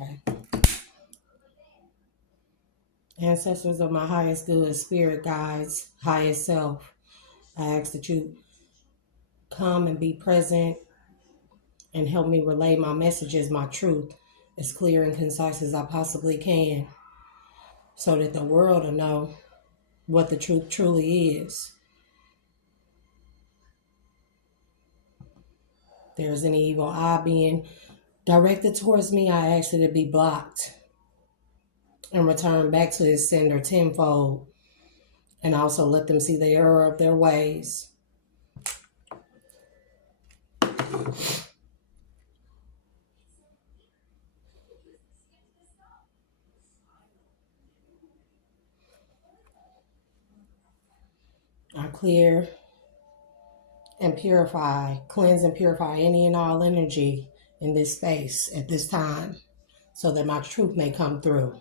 Okay. Ancestors of my highest good, spirit guides, highest self, I ask that you come and be present and help me relay my messages, my truth, as clear and concise as I possibly can, so that the world will know what the truth truly is. If there's any evil eye being directed towards me, I ask that it be blocked and returned back to its sender tenfold, and also let them see the error of their ways. I clear and purify, cleanse and purify any and all energy in this space at this time, so that my truth may come through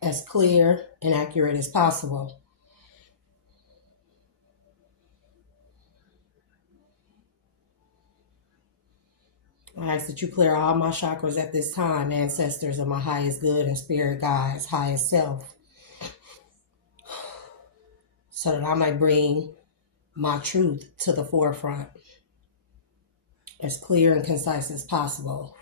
as clear and accurate as possible. I ask that you clear all my chakras at this time, ancestors of my highest good and spirit guides, highest self, so that I may bring my truth to the forefront as clear and concise as possible.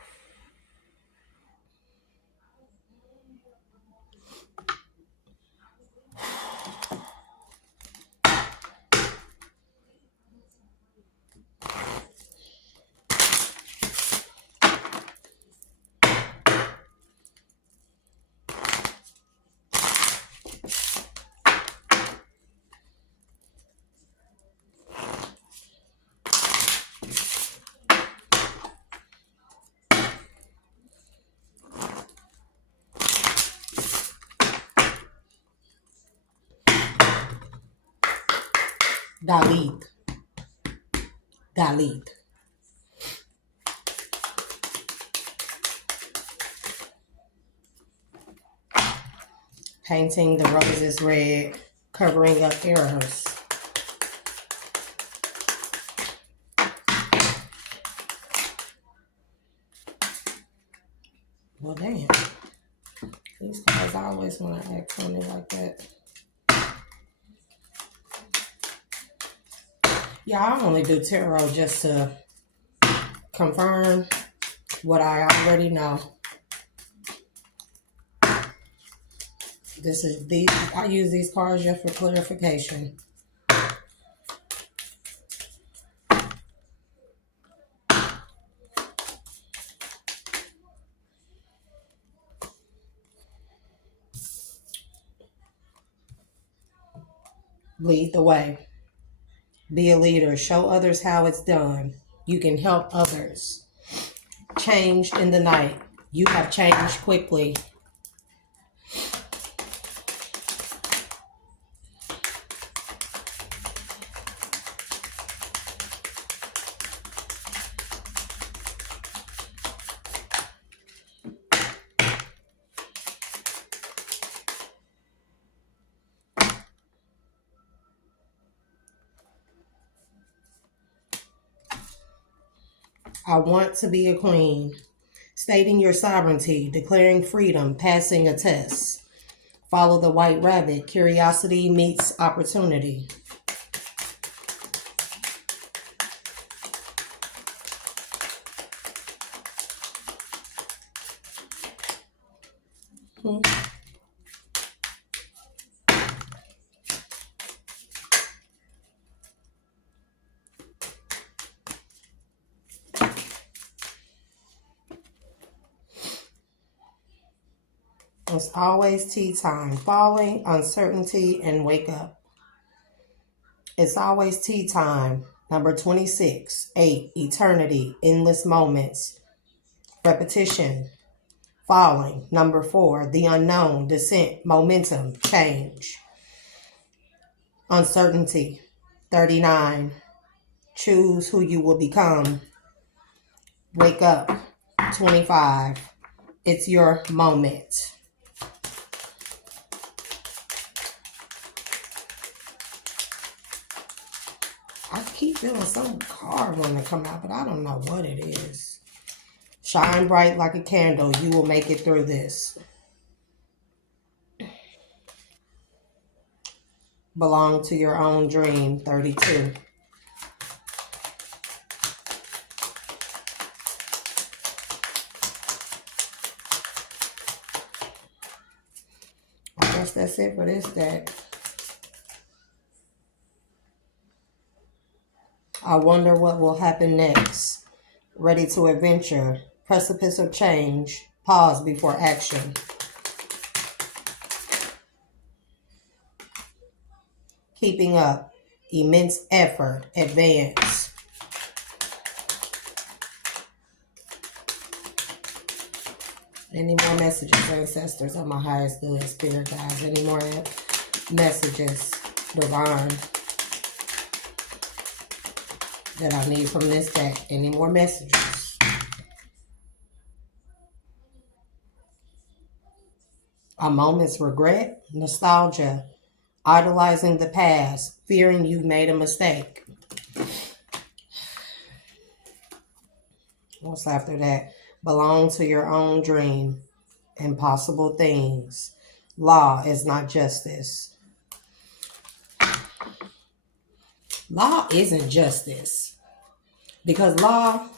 Dalit. Dalit. Painting the roses red, covering up errors. Well, damn. These guys always want to act funny like that. Yeah, I only do tarot just to confirm what I already know. I use these cards just for clarification. Lead the way. Be a leader. Show others how it's done. You can help others. Change in the night. You have changed quickly. I want to be a queen. Stating your sovereignty, declaring freedom, passing a test. Follow the white rabbit. Curiosity meets opportunity. It's always tea time. Falling, uncertainty, and wake up. It's always tea time. Number 26. 8. Eternity. Endless moments. Repetition. Falling. Number 4. The unknown. Descent. Momentum. Change. Uncertainty. 39. Choose who you will become. Wake up. 25. It's your moment. I keep feeling some card want to come out, but I don't know what it is. Shine bright like a candle. You will make it through this. Belong to your own dream. 32. I guess that's it for this deck. I wonder what will happen next. Ready to adventure. Precipice of change. Pause before action. Keeping up. Immense effort. Advance. Any more messages, ancestors, on my highest good, spirit guides? Any more messages, divine, that I need from this deck? Any more messages? A moment's regret, nostalgia, idolizing the past, fearing you've made a mistake. What's after that? Belong to your own dream. Impossible things. Law is not justice. Law isn't justice. Because law,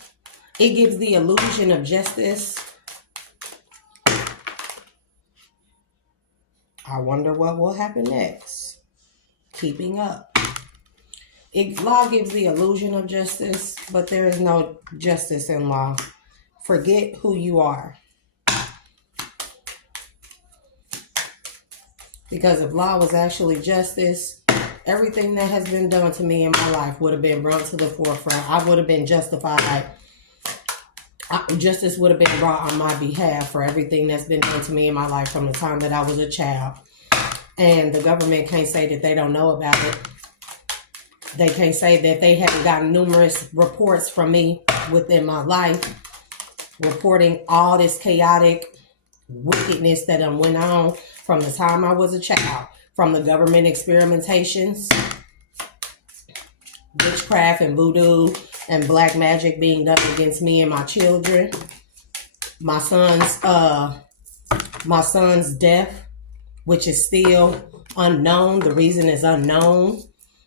it gives the illusion of justice. I wonder what will happen next. Keeping up. Law gives the illusion of justice, but there is no justice in law. Forget who you are. Because if law was actually justice, everything that has been done to me in my life would have been brought to the forefront. I would have been justified. Justice would have been brought on my behalf for everything that's been done to me in my life from the time that I was a child. And the government can't say that they don't know about it. They can't say that they haven't gotten numerous reports from me within my life, reporting all this chaotic wickedness that went on from the time I was a child, from the government experimentations, witchcraft and voodoo and black magic being done against me and my children, my son's death, which is still unknown. The reason is unknown,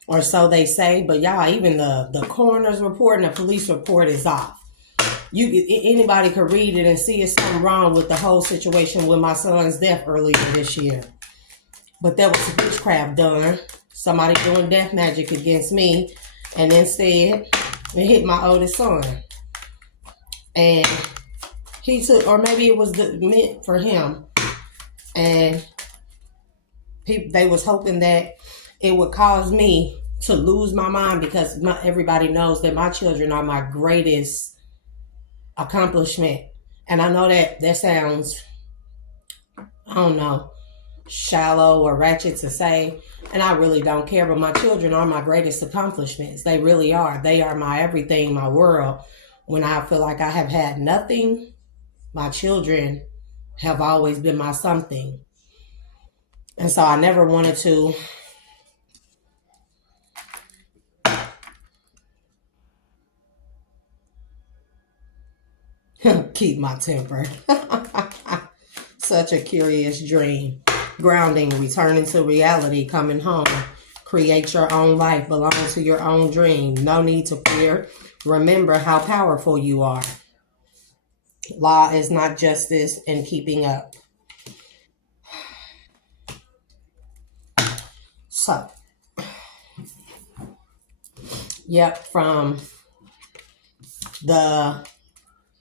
or so they say. But y'all, even the coroner's report and the police report is off. Anybody could read it and see it's something wrong with the whole situation with my son's death earlier this year. But there was witchcraft done. Somebody doing death magic against me. And instead, it hit my oldest son. And he took, or maybe it was meant for him. And they was hoping that it would cause me to lose my mind, because everybody knows that my children are my greatest accomplishment. And I know that sounds, I don't know, shallow or ratchet to say, and I really don't care, but my children are my greatest accomplishments. They really are. They are my everything, my world. When I feel like I have had nothing, my children have always been my something. And so I never wanted to keep my temper. Such a curious dream. Grounding, returning to reality, coming home. Create your own life, belong to your own dream. No need to fear. Remember how powerful you are. Law is not justice, and keeping up. So, yep, from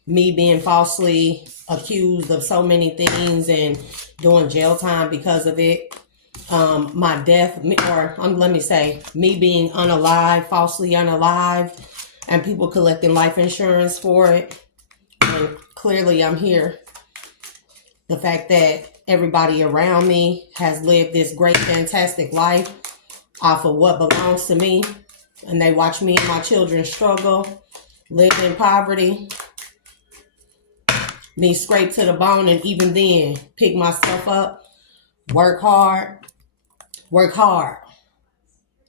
me being falsely accused of so many things and doing jail time because of it. My death, or let me say, me being unalive, falsely unalive, and people collecting life insurance for it. And clearly I'm here. The fact that everybody around me has lived this great, fantastic life off of what belongs to me. And they watch me and my children struggle, live in poverty, me scrape to the bone, and even then pick myself up, work hard,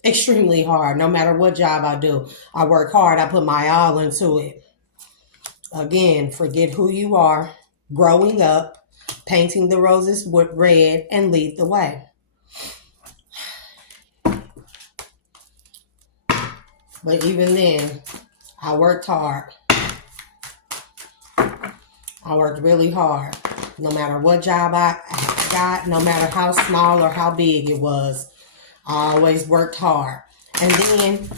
extremely hard. No matter what job I do, I work hard. I put my all into it. Again, forget who you are, growing up, painting the roses with red, and lead the way. But even then, I worked hard. I worked really hard. No matter what job I got, no matter how small or how big it was, I always worked hard. And then,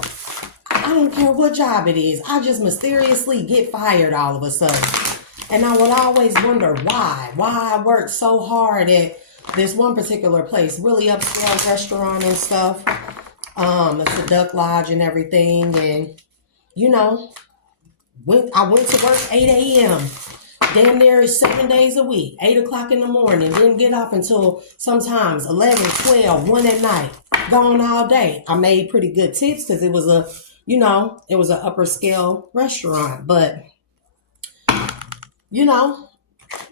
I don't care what job it is, I just mysteriously get fired all of a sudden. And I would always wonder why I worked so hard at this one particular place, really upscale restaurant and stuff. It's a duck lodge and everything. And, you know, I went to work 8 a.m. Damn near 7 days a week, 8 o'clock in the morning. Didn't get off until sometimes 11, 12, 1 at night. Gone all day. I made pretty good tips because it was an upper scale restaurant. But,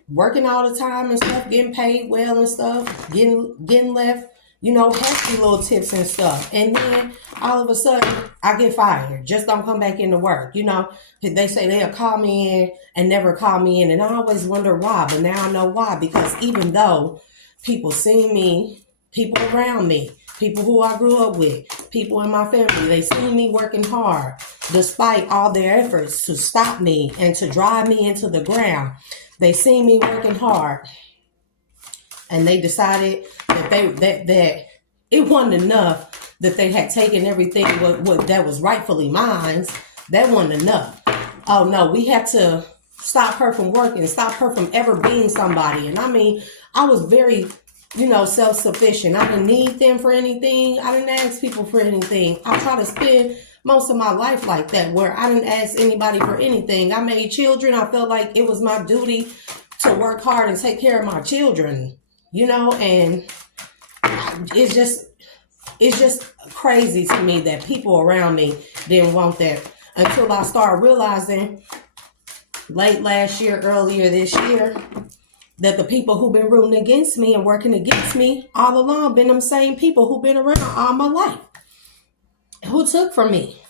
working all the time and stuff, getting paid well and stuff, getting left, hefty little tips and stuff. And then all of a sudden I get fired. Just don't come back into work. They say they'll call me in and never call me in. And I always wonder why, but now I know why. Because even though people see me, people around me, people who I grew up with, people in my family, they see me working hard despite all their efforts to stop me and to drive me into the ground. They see me working hard, and they decided that it wasn't enough that they had taken everything what that was rightfully mine. That wasn't enough. Oh no, we had to stop her from working, stop her from ever being somebody. And I mean, I was very, self-sufficient. I didn't need them for anything. I didn't ask people for anything. I try to spend most of my life like that, where I didn't ask anybody for anything. I made children. I felt like it was my duty to work hard and take care of my children, and it's just crazy to me that people around me didn't want that, until I started realizing late last year, earlier this year, that the people who've been rooting against me and working against me all along been them same people who've been around all my life. Who took from me?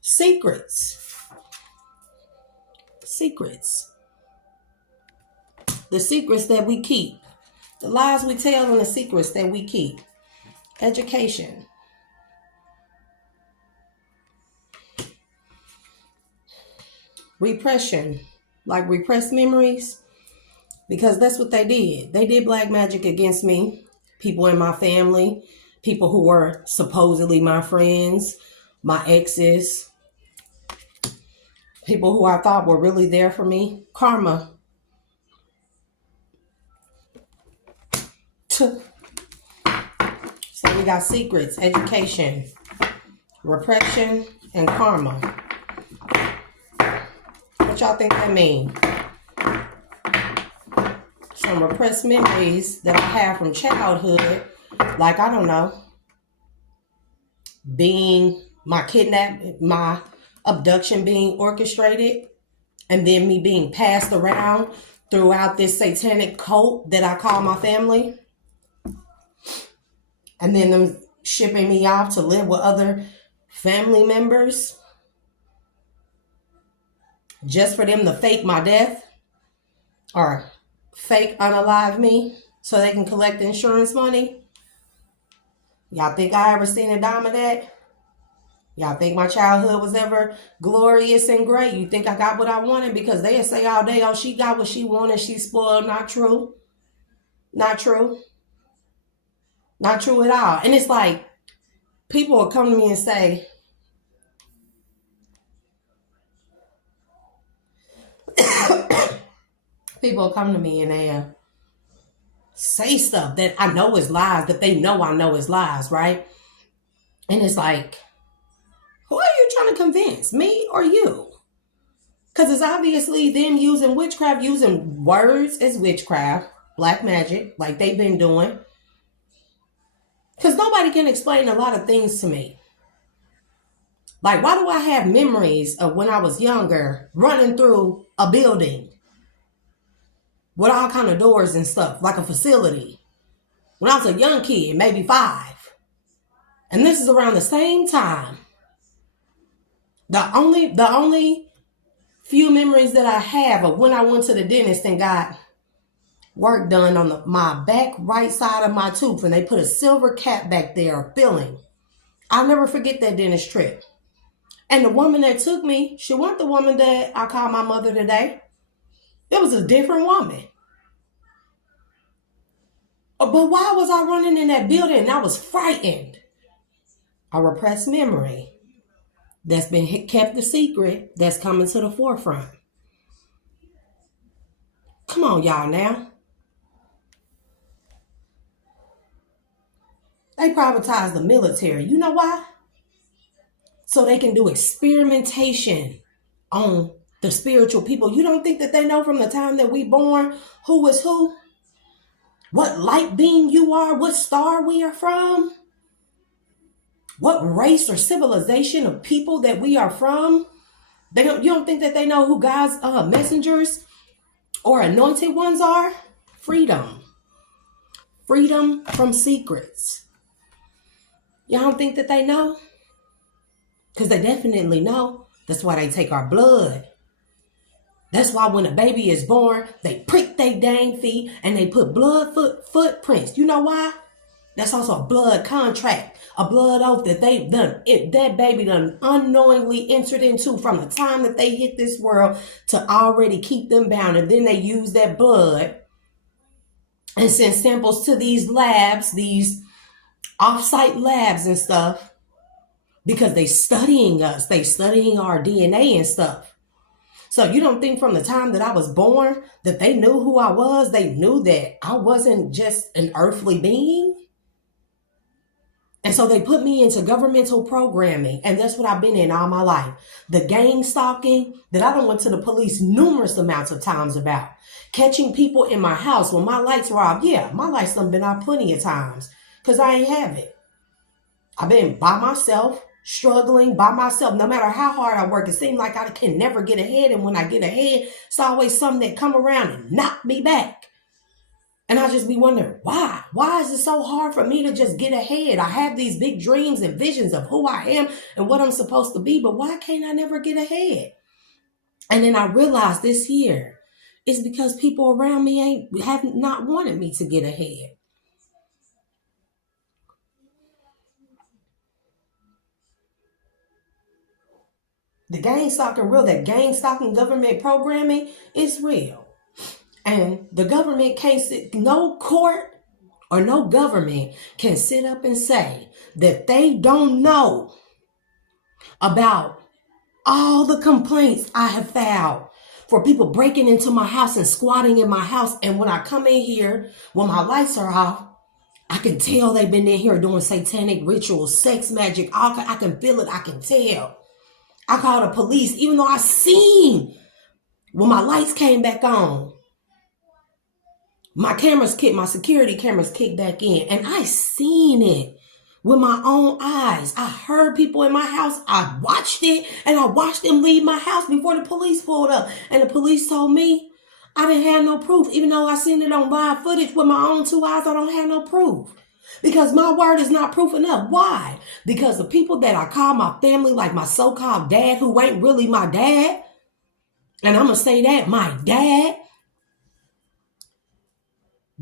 Secrets. The secrets that we keep. The lies we tell and the secrets that we keep. Education. Repression. Like repressed memories. Because that's what they did. They did black magic against me. People in my family. People who were supposedly my friends. My exes. People who I thought were really there for me. Karma. So we got secrets, education, repression, and karma. What y'all think that mean? Some repressed memories that I have from childhood, like, I don't know, being my abduction being orchestrated, and then me being passed around throughout this satanic cult that I call my family. And then them shipping me off to live with other family members just for them to fake my death or fake unalive me so they can collect insurance money. Y'all think I ever seen a dime of that? Y'all think my childhood was ever glorious and great? You think I got what I wanted? Because they say all day, oh, she got what she wanted, she's spoiled. Not true. Not true. Not true at all. And it's like, people will come to me and say, people will come to me and they say stuff that I know is lies, that they know I know is lies, right? And it's like, who are you trying to convince, me or you? Because it's obviously them using witchcraft, using words as witchcraft, black magic, like they've been doing. Because nobody can explain a lot of things to me. Like, why do I have memories of when I was younger running through a building with all kind of doors and stuff, like a facility? When I was a young kid, maybe 5. And this is around the same time. The only few memories that I have of when I went to the dentist and got work done on my back right side of my tooth, and they put a silver cap back there, a filling. I'll never forget that dentist trip. And the woman that took me, she wasn't the woman that I call my mother today. It was a different woman. But why was I running in that building? I was frightened. A repressed memory that's been kept a secret that's coming to the forefront. Come on, y'all, now. They privatize the military. You know why? So they can do experimentation on the spiritual people. You don't think that they know from the time that we born who is who? What light beam you are? What star we are from? What race or civilization of people that we are from? You don't think that they know who God's messengers or anointed ones are? Freedom. Freedom from secrets. Y'all don't think that they know? Because they definitely know. That's why they take our blood. That's why when a baby is born, they prick their dang feet and they put blood footprints. You know why? That's also a blood contract, a blood oath that that baby done unknowingly entered into from the time that they hit this world to already keep them bound. And then they use that blood and send samples to these labs, these off-site labs and stuff, because they studying us. They studying our DNA and stuff. So you don't think from the time that I was born that they knew who I was? They knew that I wasn't just an earthly being? And so they put me into governmental programming, and that's what I've been in all my life. The gang stalking that I done went to the police numerous amounts of times about. Catching people in my house when my lights were off. Yeah, my lights done been off plenty of times because I ain't have it. I've been by myself, struggling by myself. No matter how hard I work, it seems like I can never get ahead. And when I get ahead, it's always something that come around and knock me back. And I just be wondering, why? Why is it so hard for me to just get ahead? I have these big dreams and visions of who I am and what I'm supposed to be, but why can't I never get ahead? And then I realized this year, it's because people around me have not wanted me to get ahead. The gang stalking government programming is real. And the government can't sit, no court or no government can sit up and say that they don't know about all the complaints I have filed for people breaking into my house and squatting in my house. And when I come in here, when my lights are off, I can tell they've been in here doing satanic rituals, sex magic. I can feel it. I can tell. I called the police, even though I seen when my lights came back on. My security cameras kicked back in, and I seen it with my own eyes. I heard people in my house. I watched it, and I watched them leave my house before the police pulled up. And the police told me I didn't have no proof. Even though I seen it on live footage with my own two eyes, I don't have no proof. Because my word is not proof enough. Why? Because the people that I call my family, like my so-called dad, who ain't really my dad, and I'm going to say that, my dad,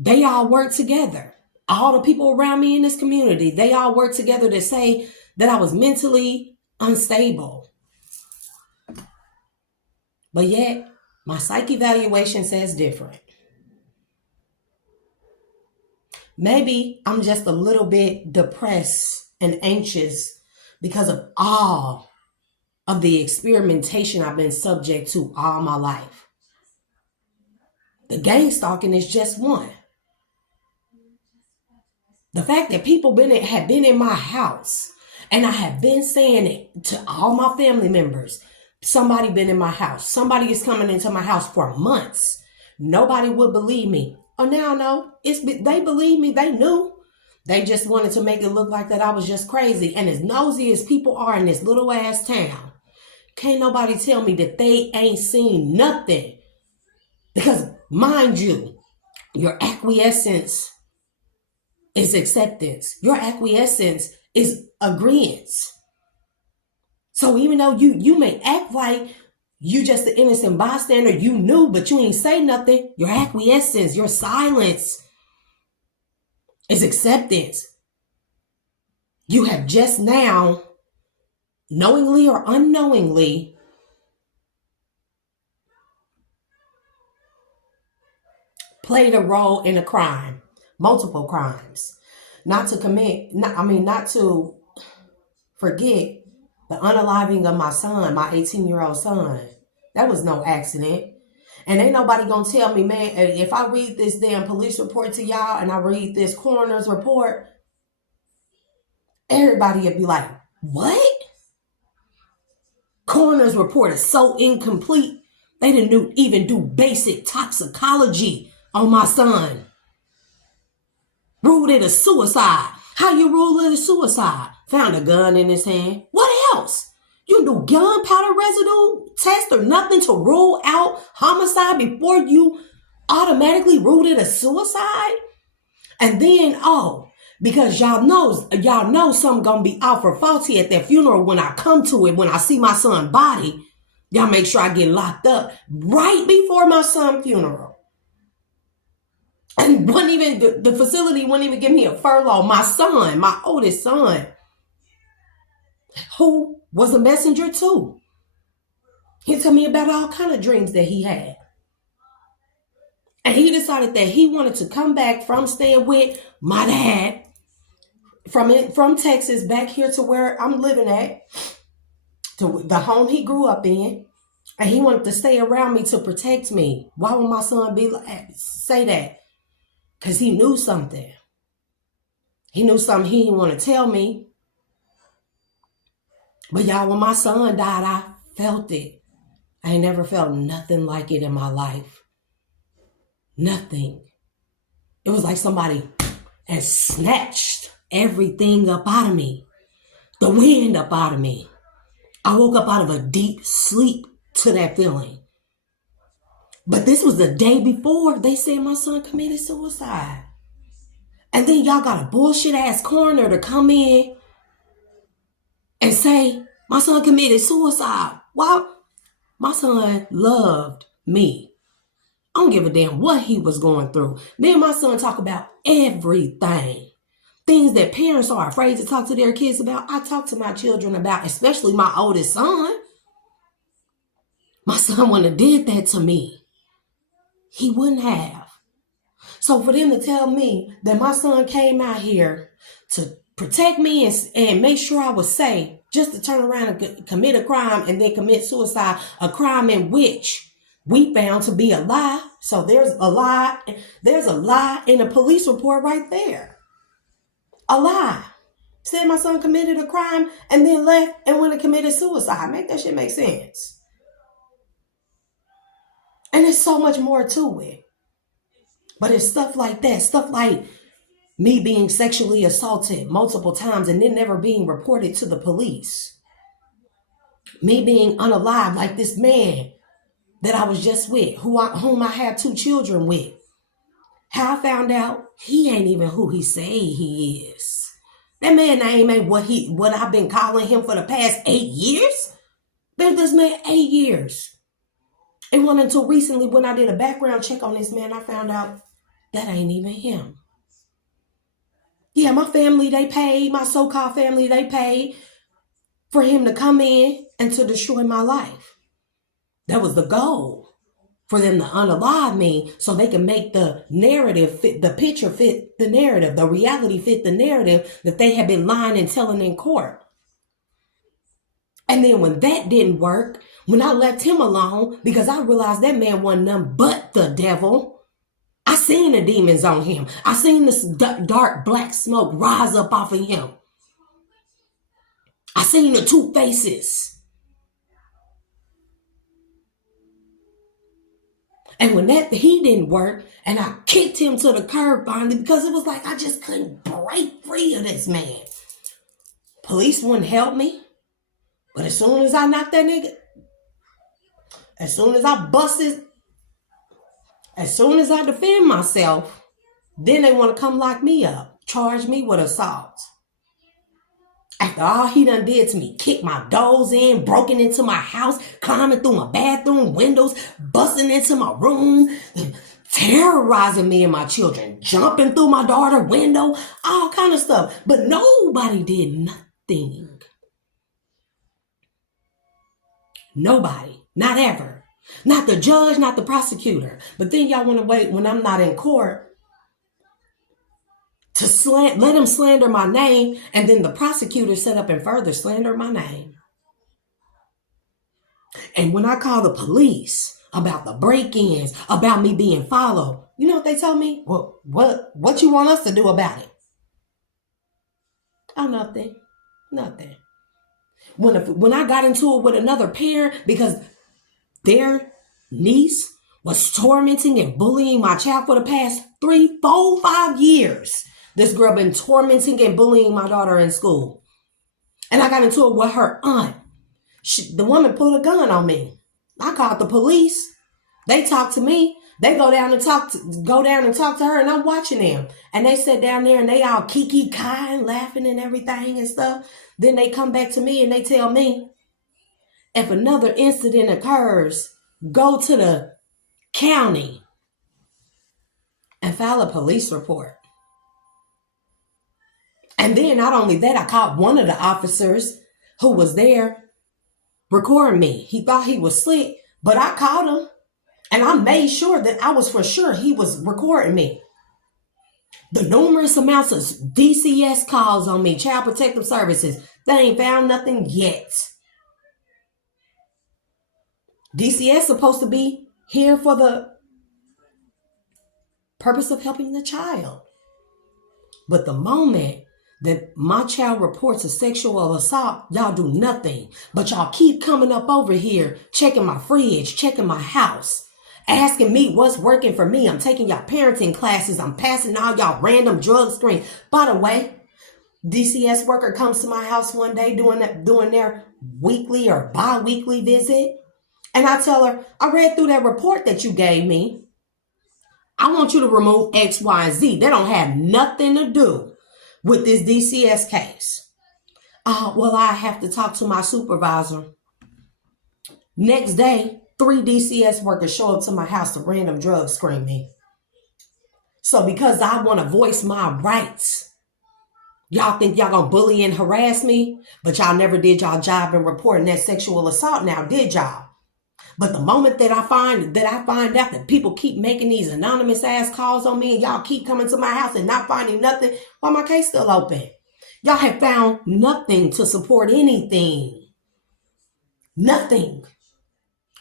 they all work together. All the people around me in this community, they all work together to say that I was mentally unstable. But yet, my psych evaluation says different. Maybe I'm just a little bit depressed and anxious because of all of the experimentation I've been subject to all my life. The gang stalking is just one. The fact that people have been in my house, and I have been saying it to all my family members, somebody been in my house. Somebody is coming into my house for months. Nobody would believe me. Oh, now no, they believe me. They knew. They just wanted to make it look like that I was just crazy. And as nosy as people are in this little ass town, can't nobody tell me that they ain't seen nothing. Because mind you, your acquiescence is acceptance. Your acquiescence is agreeance. So even though you may act like You just the innocent bystander. You knew, but you ain't say nothing. Your acquiescence, your silence is acceptance. You have just now, knowingly or unknowingly, played a role in a crime, multiple crimes. Not to forget the unaliving of my son, my 18-year-old son. That was no accident. And ain't nobody gonna tell me, man, if I read this damn police report to y'all and I read this coroner's report, everybody would be like, what? Coroner's report is so incomplete. They didn't even do basic toxicology on my son. Ruled it a suicide. How you rule it a suicide? Found a gun in his hand. What else? You do gunpowder residue test or nothing to rule out homicide before you automatically ruled it a suicide? And then, because y'all know something gonna be out for faulty at that funeral when I come to it, when I see my son's body, y'all make sure I get locked up right before my son's funeral. And the facility wouldn't even give me a furlough. My son, my oldest son, who was a messenger too. He told me about all kind of dreams that he had. And he decided that he wanted to come back from staying with my dad from Texas back here to where I'm living at, to the home he grew up in. And he wanted to stay around me to protect me. Why would my son say that? Because he knew something. He knew something he didn't want to tell me. But y'all, when my son died, I felt it. I ain't never felt nothing like it in my life. Nothing. It was like somebody and snatched everything up out of me. The wind up out of me. I woke up out of a deep sleep to that feeling. But this was the day before they said my son committed suicide. And then y'all got a bullshit ass coroner to come in and say my son committed suicide. Well, my son loved me. I don't give a damn what he was going through. Me and my son talk about everything. Things that parents are afraid to talk to their kids about, I talk to my children about, especially my oldest son. My son wouldn't have did that to me. He wouldn't have. So for them to tell me that my son came out here to protect me and make sure I was safe, just to turn around and commit a crime and then commit suicide, a crime in which we found to be a lie. So there's a lie in the police report right there. A lie. Said my son committed a crime and then left and went and committed suicide. Make that shit make sense. And there's so much more to it. But it's stuff like that. Stuff like me being sexually assaulted multiple times and then never being reported to the police. Me being unalive like this man that I was just with, whom I had 2 children with. How I found out he ain't even who he say he is. That man name ain't what I've been calling him for the past 8 years. Been this man 8 years. It wasn't until recently when I did a background check on this man, I found out that ain't even him. Yeah, my family, they paid, my so-called family, they paid for him to come in and to destroy my life. That was the goal, for them to unalive me so they can make the narrative fit, the picture fit the narrative, the reality fit the narrative that they had been lying and telling in court. And then when that didn't work, when I left him alone, because I realized that man wasn't none but the devil, I seen the demons on him. I seen this dark black smoke rise up off of him. I seen the 2 faces. And when he didn't work, and I kicked him to the curb finally, because it was like I just couldn't break free of this man. Police wouldn't help me. But as soon as I knocked that nigga, as soon as I busted, as soon as I defend myself, then they want to come lock me up, charge me with assault. After all he done did to me, kicked my doors in, broken into my house, climbing through my bathroom windows, busting into my room, terrorizing me and my children, jumping through my daughter's window, all kind of stuff. But nobody did nothing. Nobody. Not ever. Not the judge, not the prosecutor. But then y'all want to wait when I'm not in court to let him slander my name, and then the prosecutor set up and further slander my name. And when I call the police about the break-ins, about me being followed, you know what they told me? Well, what you want us to do about it? Oh, nothing. Nothing. When I got into it with another parent because their niece was tormenting and bullying my child for the past 3, 4, 5 years. This girl been tormenting and bullying my daughter in school. And I got into it with her aunt. The woman pulled a gun on me. I called the police. They talked to me. They go down and talk to her, and I'm watching them. And they sit down there and they all kiki kai and laughing and everything and stuff. Then they come back to me and they tell me, if another incident occurs, go to the county and file a police report. And then not only that, I caught one of the officers who was there recording me. He thought he was slick, but I caught him and I made sure that I was for sure he was recording me. The numerous amounts of DCS calls on me, Child Protective Services, they ain't found nothing yet. DCS supposed to be here for the purpose of helping the child. But the moment that my child reports a sexual assault, y'all do nothing. But y'all keep coming up over here, checking my fridge, checking my house, asking me what's working for me. I'm taking y'all parenting classes. I'm passing all y'all random drug screens. By the way, DCS worker comes to my house one day doing their weekly or bi-weekly visit. And I tell her, I read through that report that you gave me. I want you to remove X, Y, and Z. They don't have nothing to do with this DCS case. Well, I have to talk to my supervisor. Next day, 3 DCS workers show up to my house to random drug screen me. So because I want to voice my rights, y'all think y'all gonna bully and harass me, but y'all never did y'all job in reporting that sexual assault now, did y'all? But the moment that I find out that people keep making these anonymous ass calls on me and y'all keep coming to my house and not finding nothing, why my case still open? Y'all have found nothing to support anything. Nothing.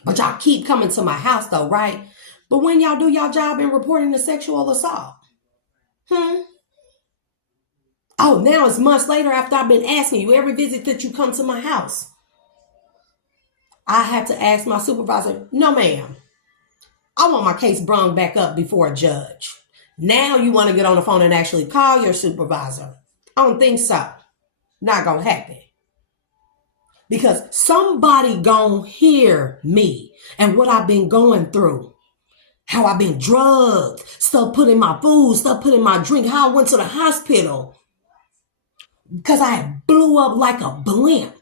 But y'all keep coming to my house though, right? But when y'all do y'all job in reporting the sexual assault? Oh, now it's months later after I've been asking you every visit that you come to my house. I had to ask my supervisor, no ma'am, I want my case brung back up before a judge. Now you want to get on the phone and actually call your supervisor. I don't think so. Not gonna happen. Because somebody gonna hear me and what I've been going through. How I've been drugged, stuff put in my food, stuff put in my drink, how I went to the hospital. Because I blew up like a blimp.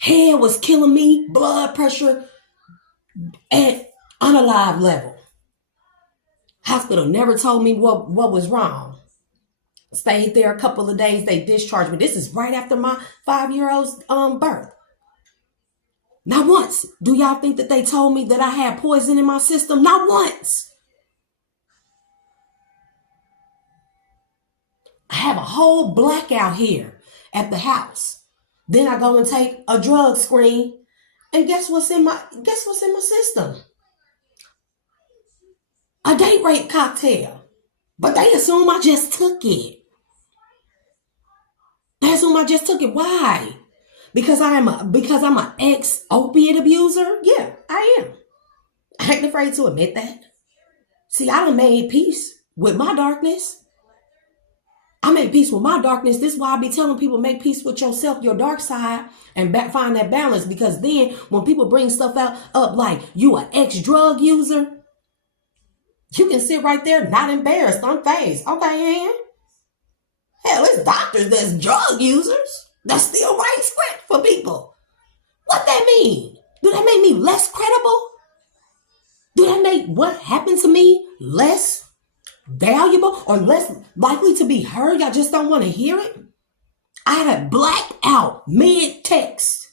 Head was killing me, blood pressure at unalive level. Hospital never told me what was wrong. Stayed there a couple of days, they discharged me. This is right after my 5-year-old's birth. Not once do y'all think that they told me that I had poison in my system. Not once. I have a whole blackout here at the house. Then I go and take a drug screen, and guess what's in my system? A date rape cocktail. But they assume I just took it. They assume I just took it. Why? Because I'm an ex-opiate abuser? Yeah, I am. I ain't afraid to admit that. See, I done made peace with my darkness. I made peace with my darkness. This is why I be telling people, make peace with yourself, your dark side, and find that balance. Because then when people bring stuff up like you an ex-drug user, you can sit right there not embarrassed, unfazed. Okay, yeah. Hell, it's doctors that's drug users. That's still writing script for people. What that mean? Do that make me less credible? Do that make what happened to me less valuable or less likely to be heard? Y'all just don't want to hear it? I had a blackout mid-text.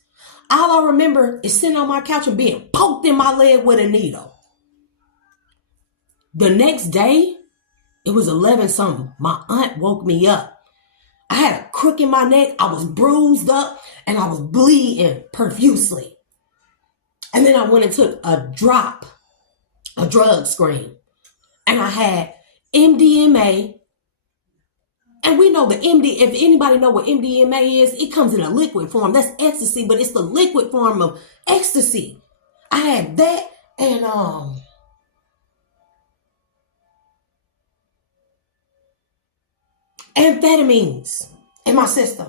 All I remember is sitting on my couch and being poked in my leg with a needle. The next day, it was 11 something. My aunt woke me up. I had a crook in my neck. I was bruised up and I was bleeding profusely. And then I went and took a drug screen. And I had MDMA. And we know the if anybody know what MDMA is, it comes in a liquid form. That's ecstasy, but it's the liquid form of ecstasy. I had that and amphetamines in my system.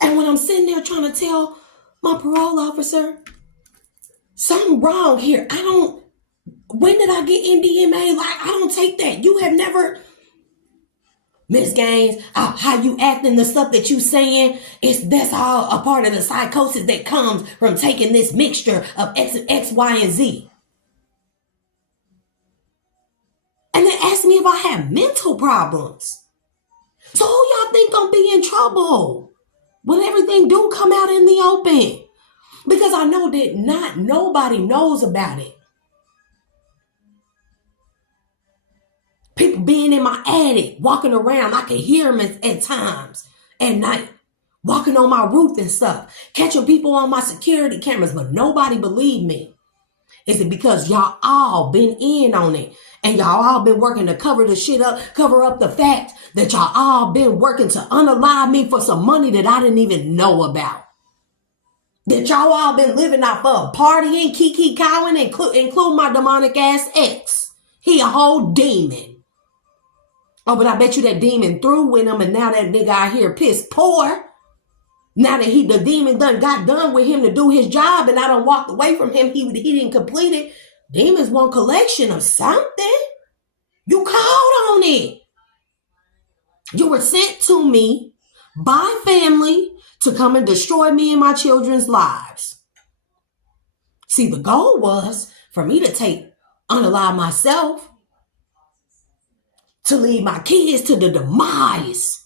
And when I'm sitting there trying to tell my parole officer, something wrong here. When did I get MDMA? Like, I don't take that. You have never, Miss Gaines, how you acting, the stuff that you saying, that's all a part of the psychosis that comes from taking this mixture of X, Y, and Z. And then asked me if I had mental problems. So who y'all think gonna be in trouble when everything do come out in the open? Because I know that nobody knows about it. People being in my attic, walking around, I can hear them at times at night, walking on my roof and stuff, catching people on my security cameras, but nobody believed me. Is it because y'all all been in on it and y'all all been working to cover the shit up, cover up the fact that y'all all been working to unalive me for some money that I didn't even know about? That y'all all been living off of, partying, kiki cowing, including my demonic ass ex. He a whole demon. Oh, but I bet you that demon threw with him and now that nigga out here piss poor. Now that the demon got done with him to do his job and I done walked away from him, he didn't complete it. Demons want collection of something. You called on it. You were sent to me by family to come and destroy me and my children's lives. See, the goal was for me to unalive myself, to lead my kids to the demise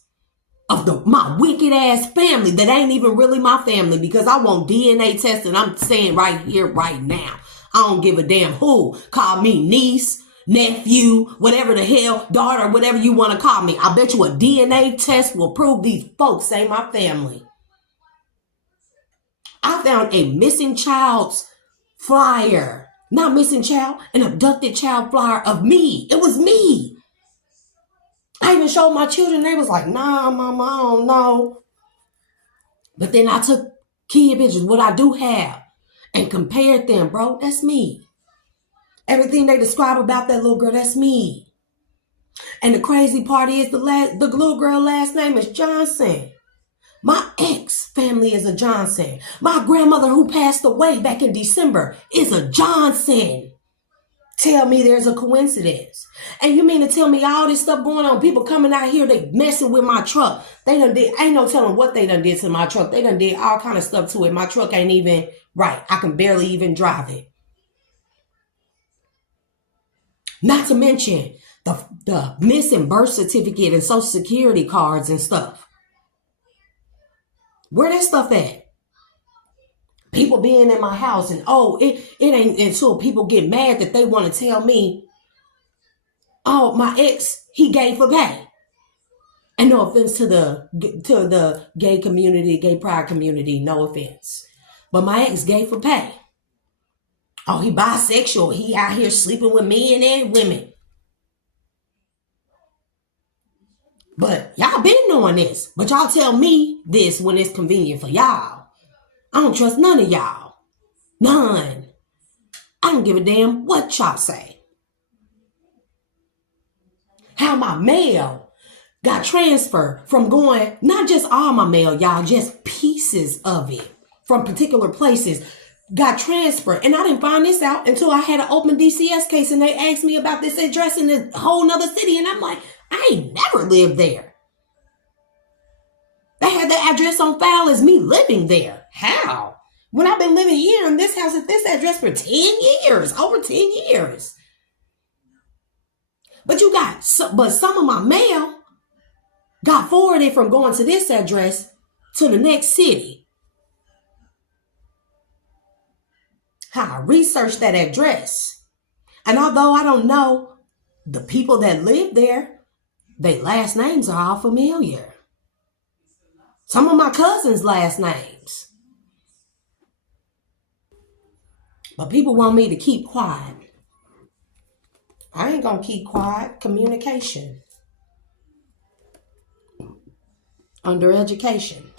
of my wicked ass family that ain't even really my family, because I want DNA testing. I'm saying right here, right now. I don't give a damn who. Call me niece, nephew, whatever the hell, daughter, whatever you want to call me. I bet you a DNA test will prove these folks ain't my family. I found a missing child's flyer. Not missing child, an abducted child flyer of me. It was me. I even showed my children. They was like, nah, mama, I don't know. But then I took kid pictures, what I do have, and compared them, bro. That's me. Everything they describe about that little girl, that's me. And the crazy part is the little girl last name is Johnson. My ex family is a Johnson. My grandmother who passed away back in December is a Johnson. Tell me there's a coincidence. And you mean to tell me all this stuff going on, people coming out here, they messing with my truck. They done did, ain't no telling what they done did to my truck. They done did all kind of stuff to it. My truck ain't even right. I can barely even drive it. Not to mention the missing birth certificate and social security cards and stuff. Where that stuff at? People being in my house and it ain't until people get mad that they want to tell me, oh, my ex, he gay for pay. And no offense to the gay community, gay pride community, no offense. But my ex gay for pay. Oh, he bisexual. He out here sleeping with men and women. But y'all been knowing this. But y'all tell me this when it's convenient for y'all. I don't trust none of y'all. None. I don't give a damn what y'all say. How my mail got transferred from going, not just all my mail, y'all, just pieces of it from particular places got transferred. And I didn't find this out until I had an open DCS case and they asked me about this address in a whole nother city. And I'm like, I ain't never lived there. They had the address on file as me living there. How? When I've been living here in this house at this address for 10 years, over 10 years. But some of my mail got forwarded from going to this address to the next city. How I researched that address. And although I don't know the people that live there, their last names are all familiar. Some of my cousins' last names. But people want me to keep quiet. I ain't gonna keep quiet. Communication. Under education.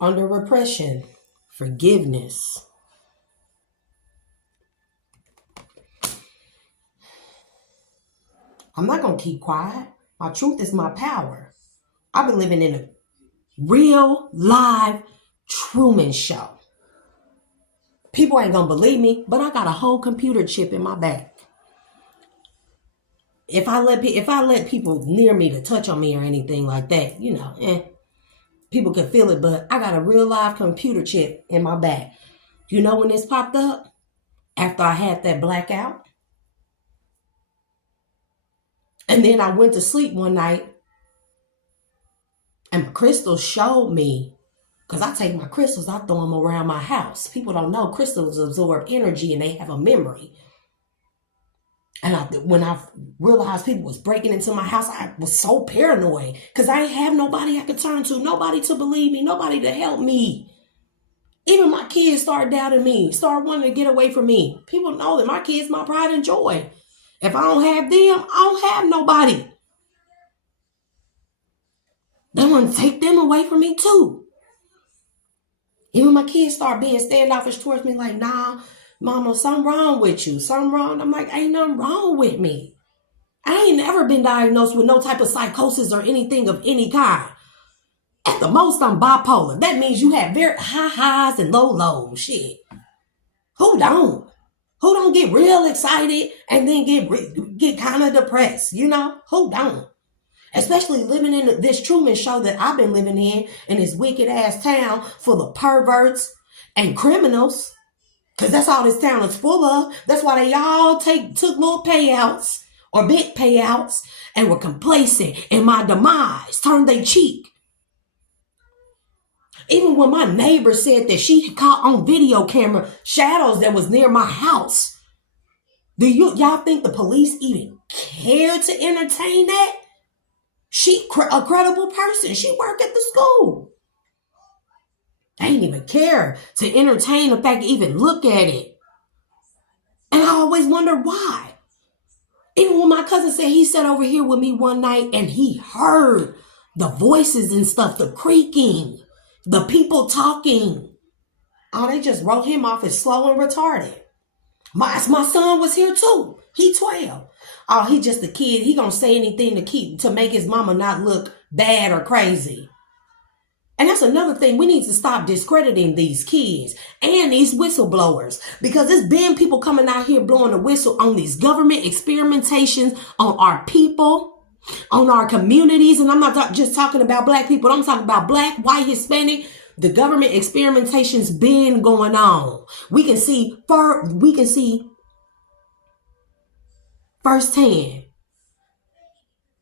Under repression. Forgiveness. I'm not gonna keep quiet. My truth is my power. I've been living in a real, live Truman Show. People ain't gonna believe me, but I got a whole computer chip in my back. If I let people near me to touch on me or anything like that, people can feel it, but I got a real live computer chip in my back. You know when this popped up? After I had that blackout. And then I went to sleep one night and crystals showed me, because I take my crystals, I throw them around my house. People don't know crystals absorb energy and they have a memory. And when I realized people was breaking into my house, I was so paranoid because I didn't have nobody I could turn to, nobody to believe me, nobody to help me. Even my kids started doubting me, started wanting to get away from me. People know that my kids, my pride and joy. If I don't have them, I don't have nobody. They want to take them away from me too. Even my kids start being standoffish towards me like, nah, mama, something wrong with you. Something wrong. I'm like, ain't nothing wrong with me. I ain't never been diagnosed with no type of psychosis or anything of any kind. At the most, I'm bipolar. That means you have very high highs and low lows. Shit. Who don't? Who don't get real excited and then get kind of depressed? Who don't? Especially living in this Truman Show that I've been living in this wicked ass town full of perverts and criminals. Because that's all this town is full of. That's why they all took little payouts or big payouts and were complacent in my demise, turned their cheek. Even when my neighbor said that she caught on video camera shadows that was near my house. Do y'all think the police even care to entertain that? She a credible person. She worked at the school. They didn't even care to entertain the fact to even look at it. And I always wonder why. Even when my cousin said he sat over here with me one night and he heard the voices and stuff, the creaking, the people talking. Oh, they just wrote him off as slow and retarded. My son was here too. He 12. Oh, he just a kid. He gonna say anything to make his mama not look bad or crazy. And that's another thing. We need to stop discrediting these kids and these whistleblowers, because there's been people coming out here blowing the whistle on these government experimentations on our people, on our communities. And I'm not just talking about black people. I'm talking about black, white, Hispanic. The government experimentation's been going on. We can see firsthand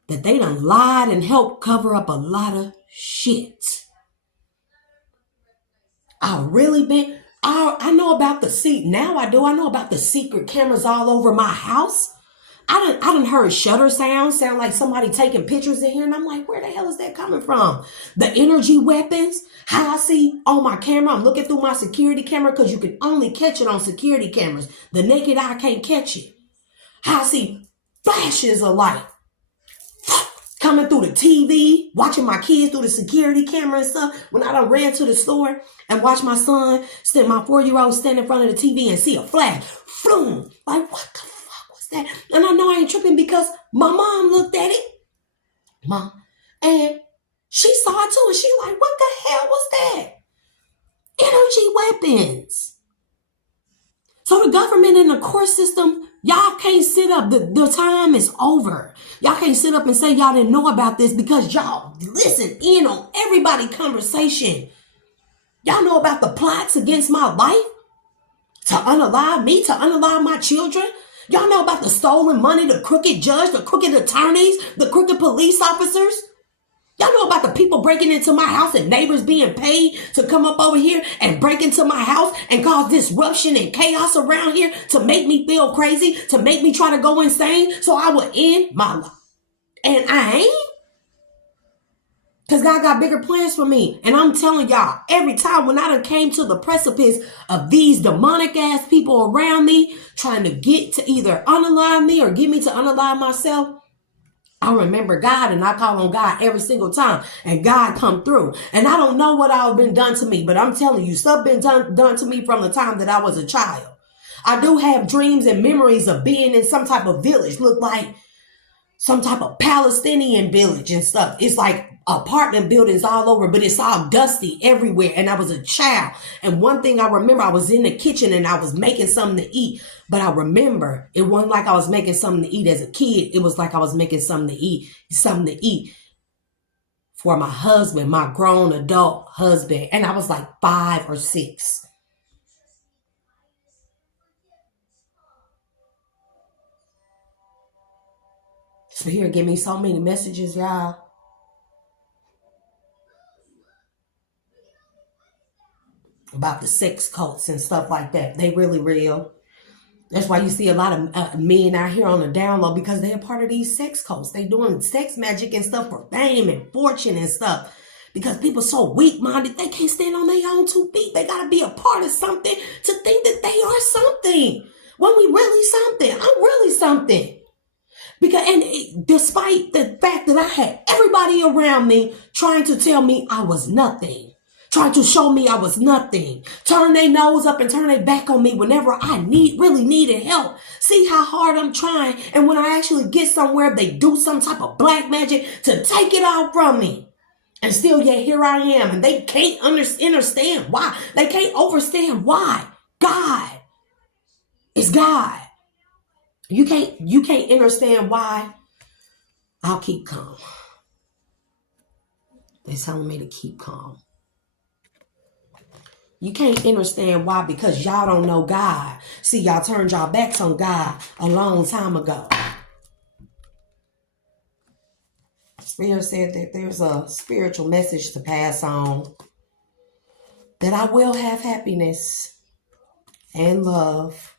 that they done lied and helped cover up a lot of shit. I know about I know about the secret cameras all over my house. I done heard shutter sound like somebody taking pictures in here. And I'm like, where the hell is that coming from? The energy weapons, how I see on my camera. I'm looking through my security camera because you can only catch it on security cameras. The naked eye can't catch it. How I see flashes of light coming through the TV, watching my kids through the security camera and stuff. When I done ran to the store and watched my son, my 4-year-old stand in front of the TV and see a flash. Floom. Like, what the fuck was that? And I know I ain't tripping because my mom looked at it. And she saw it too. And she like, what the hell was that? Energy weapons. So the government and the court system Y'all can't sit up. The time is over. Y'all can't sit up and say y'all didn't know about this because y'all listen in on everybody conversation. Y'all know about the plots against my life to unalive me, to unalive my children. Y'all know about the stolen money, the crooked judge, the crooked attorneys, the crooked police officers. Y'all know about the people breaking into my house and neighbors being paid to come up over here and break into my house and cause disruption and chaos around here to make me feel crazy, to make me try to go insane so I would end my life. And I ain't. Because God got bigger plans for me. And I'm telling y'all, every time when I done came to the precipice of these demonic ass people around me trying to get to either unalive me or get me to unalive myself, I remember God and I call on God every single time and God come through. And I don't know what all been done to me, but I'm telling you, stuff been done to me from the time that I was a child. I do have dreams and memories of being in some type of village, look like some type of Palestinian village and stuff. It's like apartment buildings all over, but it's all dusty everywhere. And I was a child. And one thing I remember, I was in the kitchen and I was making something to eat. But I remember it wasn't like I was making something to eat as a kid. It was like I was making something to eat for my husband, my grown adult husband. And I was like 5 or 6. Spirit give me so many messages, y'all. About the sex cults and stuff like that. They really real. That's why you see a lot of men out here on the down low because they're part of these sex cults. They doing sex magic and stuff for fame and fortune and stuff. Because people so weak-minded, they can't stand on their own 2 feet. They got to be a part of something to think that they are something. When we really something. I'm really something. Despite the fact that I had everybody around me trying to tell me I was nothing, trying to show me I was nothing, turn their nose up and turn their back on me whenever I really needed help. See how hard I'm trying, and when I actually get somewhere, they do some type of black magic to take it all from me. And still, yet here I am, and they can't understand why. They can't understand why. God is God. You can't understand why. I'll keep calm. They're telling me to keep calm. You can't understand why because y'all don't know God. See, y'all turned y'all backs on God a long time ago. Spirit said that there's a spiritual message to pass on. That I will have happiness and love.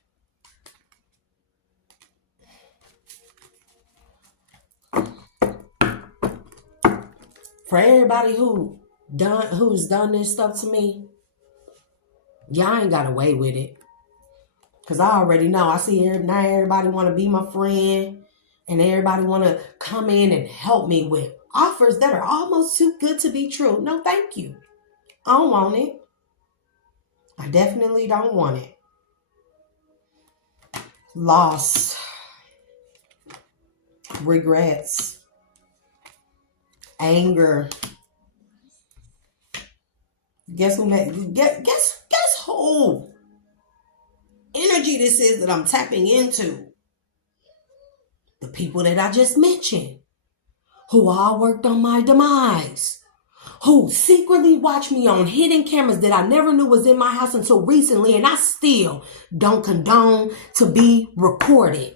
For everybody who's done this stuff to me, y'all ain't got away with it. Because I already know. I see now everybody want to be my friend. And everybody want to come in and help me with offers that are almost too good to be true. No, thank you. I don't want it. I definitely don't want it. Loss. Regrets. Anger. Guess who? Guess who? Energy this is that I'm tapping into. The people that I just mentioned, who all worked on my demise, who secretly watched me on hidden cameras that I never knew was in my house until recently, and I still don't condone to be recorded.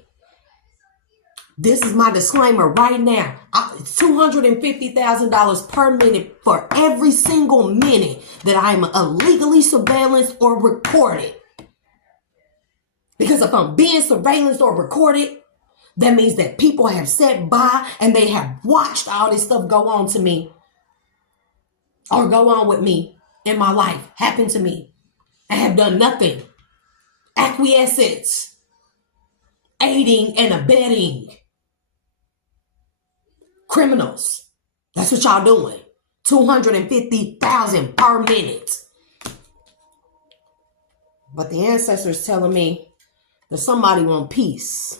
This is my disclaimer right now. It's $250,000 per minute for every single minute that I am illegally surveillanced or recorded. Because if I'm being surveillanced or recorded, that means that people have sat by and they have watched all this stuff go on to me or go on with me in my life, happen to me, and have done nothing. Acquiescence, aiding and abetting criminals. That's what y'all doing. $250,000 per minute. But the ancestors telling me that somebody want peace.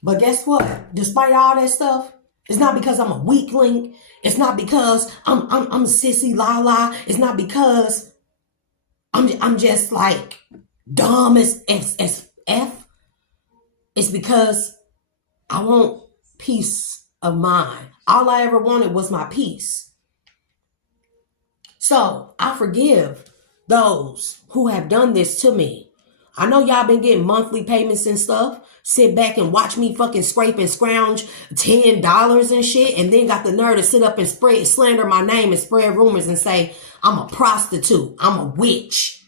But guess what? Despite all that stuff, it's not because I'm a weakling. It's not because I'm sissy la la. It's not because I'm just like dumb as F, it's because I want peace of mind. All I ever wanted was my peace. So I forgive those who have done this to me. I know y'all been getting monthly payments and stuff. Sit back and watch me fucking scrape and scrounge $10 and shit, and then got the nerve to sit up and slander my name and spread rumors and say I'm a prostitute, I'm a witch,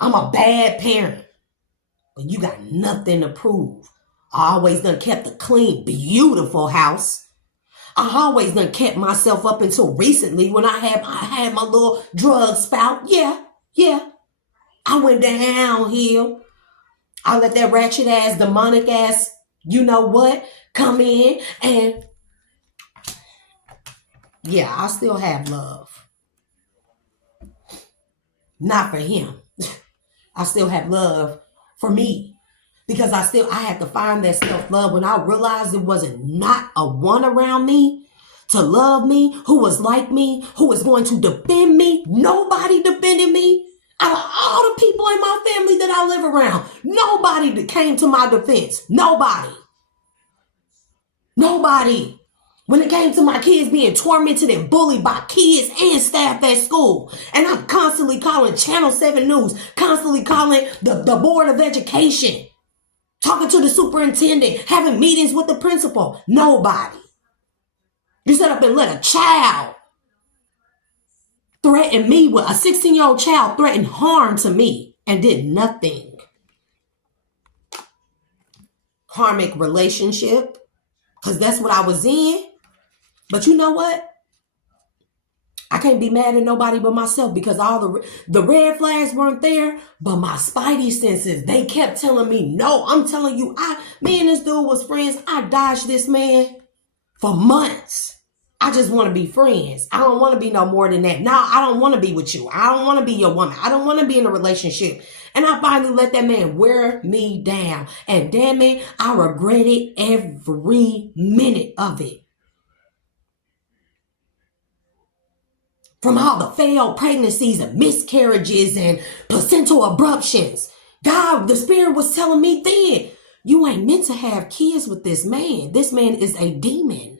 I'm a bad parent. But you got nothing to prove. I always done kept a clean, beautiful house. I always done kept myself up until recently when I had my little drug spout. Yeah. I went downhill. I let that ratchet ass, demonic ass, you know what, come in, and yeah, I still have love. Not for him. I still have love for me. Because I had to find that self-love when I realized it wasn't not a one around me to love me, who was like me, who was going to defend me. Nobody defended me. Out of all the people in my family that I live around, nobody that came to my defense. Nobody. When it came to my kids being tormented and bullied by kids and staff at school. And I'm constantly calling Channel 7 News, constantly calling the Board of Education, talking to the superintendent, having meetings with the principal. Nobody. You set up and let a child threaten me with a 16-year-old child threatened harm to me and did nothing. Karmic relationship, because that's what I was in. But you know what? I can't be mad at nobody but myself because all the red flags weren't there, but my spidey senses, they kept telling me, no, I'm telling you, me and this dude was friends. I dodged this man for months. I just want to be friends. I don't want to be no more than that. Now, I don't want to be with you. I don't want to be your woman. I don't want to be in a relationship. And I finally let that man wear me down. And damn it, I regretted every minute of it. From all the failed pregnancies and miscarriages and placental abruptions. God, the Spirit was telling me then, you ain't meant to have kids with this man. This man is a demon.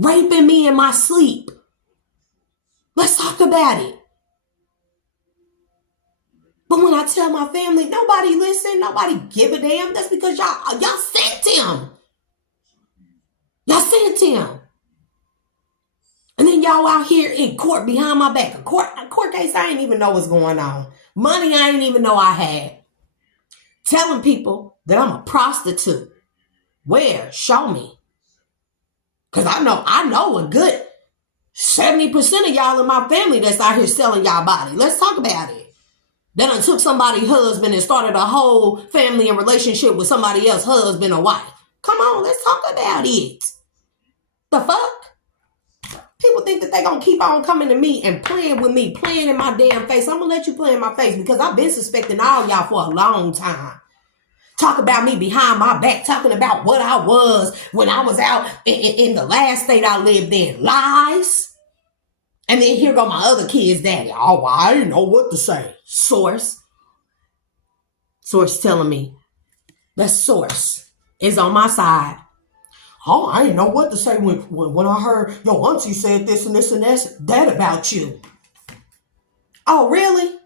Raping me in my sleep. Let's talk about it. But when I tell my family, nobody listen, nobody give a damn. That's because y'all sent him. Y'all sent him. And then y'all out here in court behind my back. A court case I didn't even know what's going on. Money I didn't even know I had. Telling people that I'm a prostitute. Where? Show me. Because I know a good 70% of y'all in my family that's out here selling y'all body. Let's talk about it. They done took somebody's husband and started a whole family and relationship with somebody else's husband or wife. Come on, let's talk about it. The fuck? People think that they gonna keep on coming to me and playing with me, playing in my damn face. I'm gonna let you play in my face because I've been suspecting all y'all for a long time. Talk about me behind my back, talking about what I was when I was out in the last state I lived in. Lies. And then here go my other kid's daddy. Oh, I didn't know what to say. Source telling me the source is on my side. Oh, I didn't know what to say when I heard your auntie said this and this and that about you. Oh, really?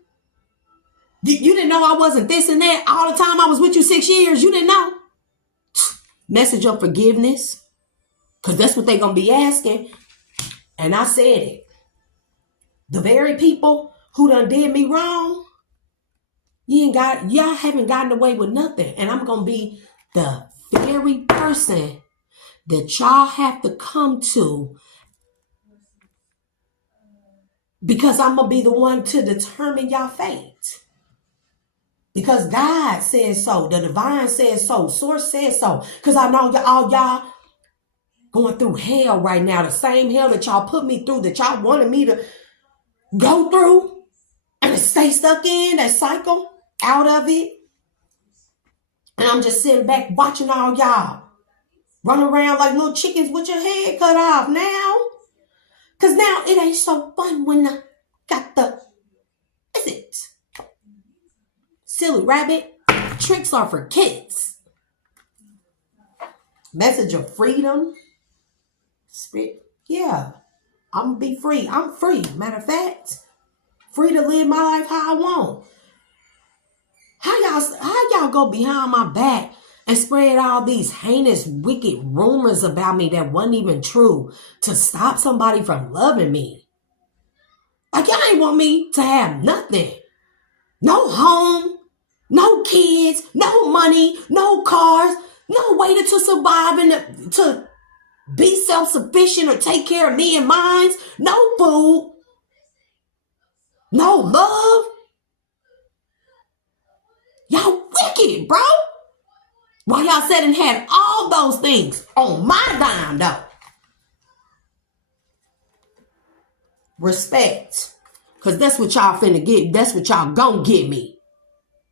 You didn't know I wasn't this and that all the time I was with you 6 years? You didn't know? Message of forgiveness. Because that's what they're going to be asking. And I said it. The very people who done did me wrong, y'all haven't gotten away with nothing. And I'm going to be the very person that y'all have to come to because I'm going to be the one to determine y'all fate. Because God says so. The divine says so. Source says so. Because I know y'all going through hell right now. The same hell that y'all put me through, that y'all wanted me to go through and stay stuck in that cycle, out of it. And I'm just sitting back watching all y'all run around like little chickens with your head cut off now. Because now it ain't so fun when I got the... it. Silly rabbit. Tricks are for kids. Message of freedom. Spirit. Yeah. I'm gonna be free. I'm free. Matter of fact, free to live my life how I want. How y'all go behind my back and spread all these heinous, wicked rumors about me that wasn't even true to stop somebody from loving me? Like, y'all ain't want me to have nothing. No home, no kids, no money, no cars, no way to survive and to be self-sufficient or take care of me and mine. No food, no love. Y'all wicked, bro. While y'all said and had all those things on my dime, though. Respect. Because that's what y'all finna get. That's what y'all gon' give me.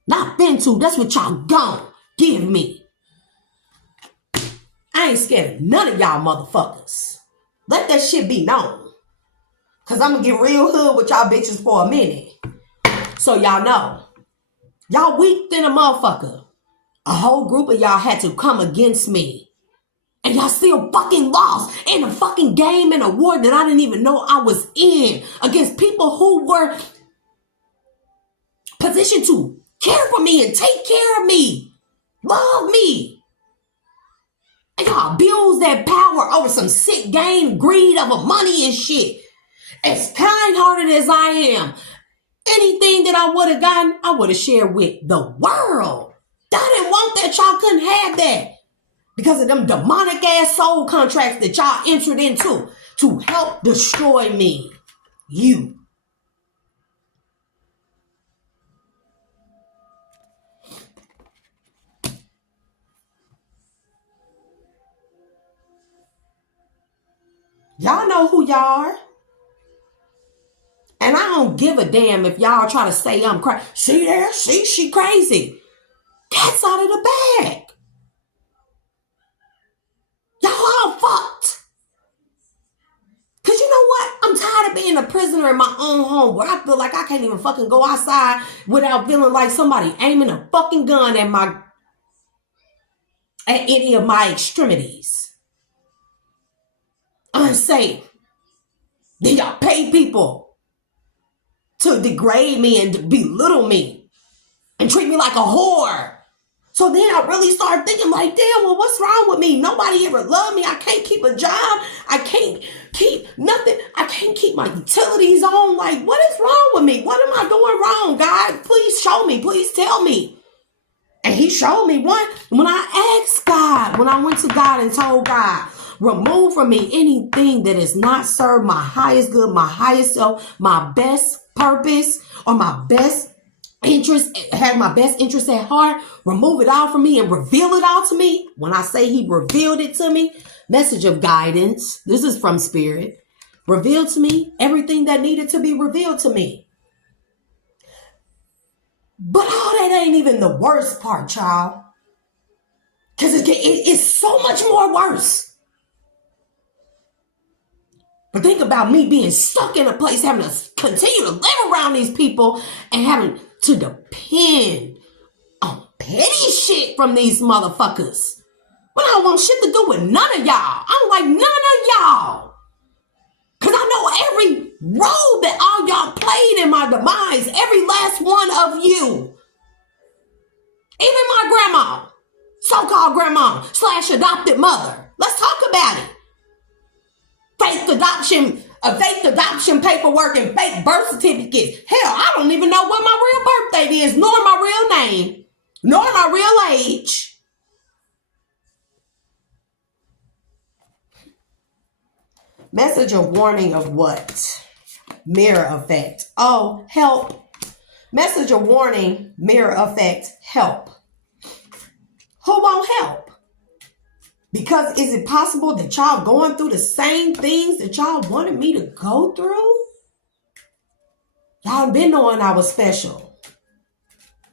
Not been to. That's what y'all gon' give me. I ain't scared of none of y'all motherfuckers. Let that shit be known. Because I'm going to get real hood with y'all bitches for a minute. So y'all know. Y'all weak than a motherfucker. A whole group of y'all had to come against me. And y'all still fucking lost in a fucking game and a war that I didn't even know I was in. Against people who were positioned to care for me and take care of me. Love me. And y'all abuse that power over some sick game, greed over money and shit. As kind-hearted as I am, anything that I would have gotten, I would have shared with the world. I didn't want that. Y'all couldn't have that. Because of them demonic ass soul contracts that y'all entered into to help destroy me. You. Y'all know who y'all are. And I don't give a damn if y'all try to say I'm crazy. See there? See, she crazy. Cat's out of the bag. Y'all all fucked. Because you know what? I'm tired of being a prisoner in my own home where I feel like I can't even fucking go outside without feeling like somebody aiming a fucking gun at any of my extremities. Unsafe. Then y'all pay people to degrade me and belittle me and treat me like a whore. So then I really started thinking like, damn, well, what's wrong with me? Nobody ever loved me. I can't keep a job. I can't keep nothing. I can't keep my utilities on. Like, what is wrong with me? What am I doing wrong, God? Please show me. Please tell me. And he showed me one. When I asked God, when I went to God and told God, remove from me anything that is not serve my highest good, my highest self, my best purpose, or my best interest, has my best interest at heart. Remove it all from me and reveal it all to me. When I say he revealed it to me, message of guidance. This is from Spirit. Revealed to me everything that needed to be revealed to me. But all that ain't even the worst part, y'all. Because it's so much more worse. But think about me being stuck in a place, having to continue to live around these people and having to depend on petty shit from these motherfuckers. But I don't want shit to do with none of y'all. I don't like none of y'all. Because I know every role that all y'all played in my demise. Every last one of you. Even my grandma. So-called grandma / adopted mother. Let's talk about it. Fake adoption paperwork and fake birth certificates. Hell, I don't even know what my real birth date is, nor my real name, nor my real age. Message of warning of what? Mirror effect. Oh, help. Message of warning, mirror effect, help. Who won't help? Because is it possible that y'all going through the same things that y'all wanted me to go through? Y'all been knowing I was special.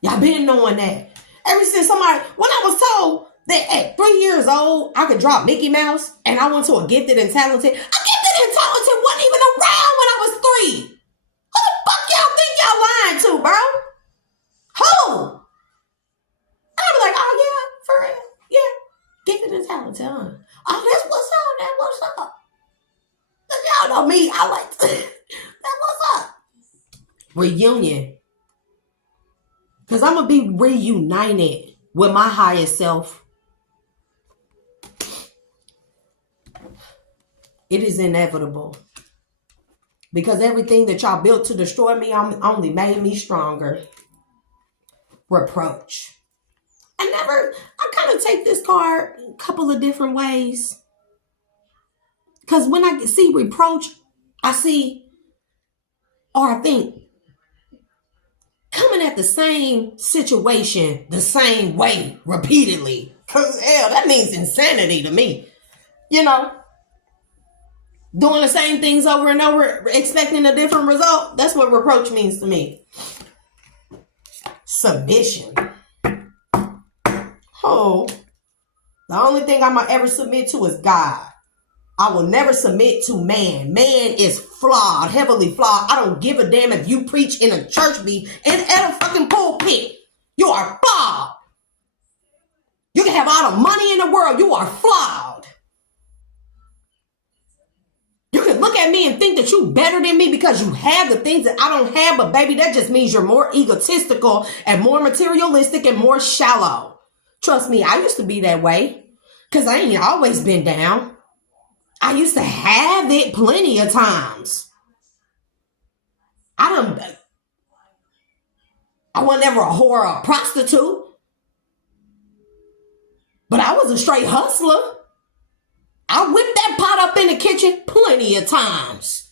Y'all been knowing that. Ever since when I was told that at 3 years old, I could drop Mickey Mouse and I went to a gifted and talented. A gifted and talented wasn't even around when I was 3. Who the fuck y'all think y'all lying to, bro? Who? I'll be like, oh yeah, for real. Yeah. Gifted and talented, huh? Oh, that's what's up. That's what's up. Y'all know me. I like to, that's what's up. Reunion. Because I'm going to be reunited with my highest self. It is inevitable. Because everything that y'all built to destroy me only made me stronger. Reproach. I kind of take this card a couple of different ways. Because when I see reproach, I see, or I think, coming at the same situation the same way repeatedly. Because, hell, that means insanity to me. You know? Doing the same things over and over, expecting a different result. That's what reproach means to me. Submission. Oh, the only thing I'm going to ever submit to is God. I will never submit to man. Man is flawed, heavily flawed. I don't give a damn if you preach in a church be and at a fucking pulpit. You are flawed. You can have all the money in the world. You are flawed. You can look at me and think that you better than me because you have the things that I don't have. But baby, that just means you're more egotistical and more materialistic and more shallow. Trust me, I used to be that way because I ain't always been down. I used to have it plenty of times. I wasn't ever a whore or a prostitute. But I was a straight hustler. I whipped that pot up in the kitchen plenty of times.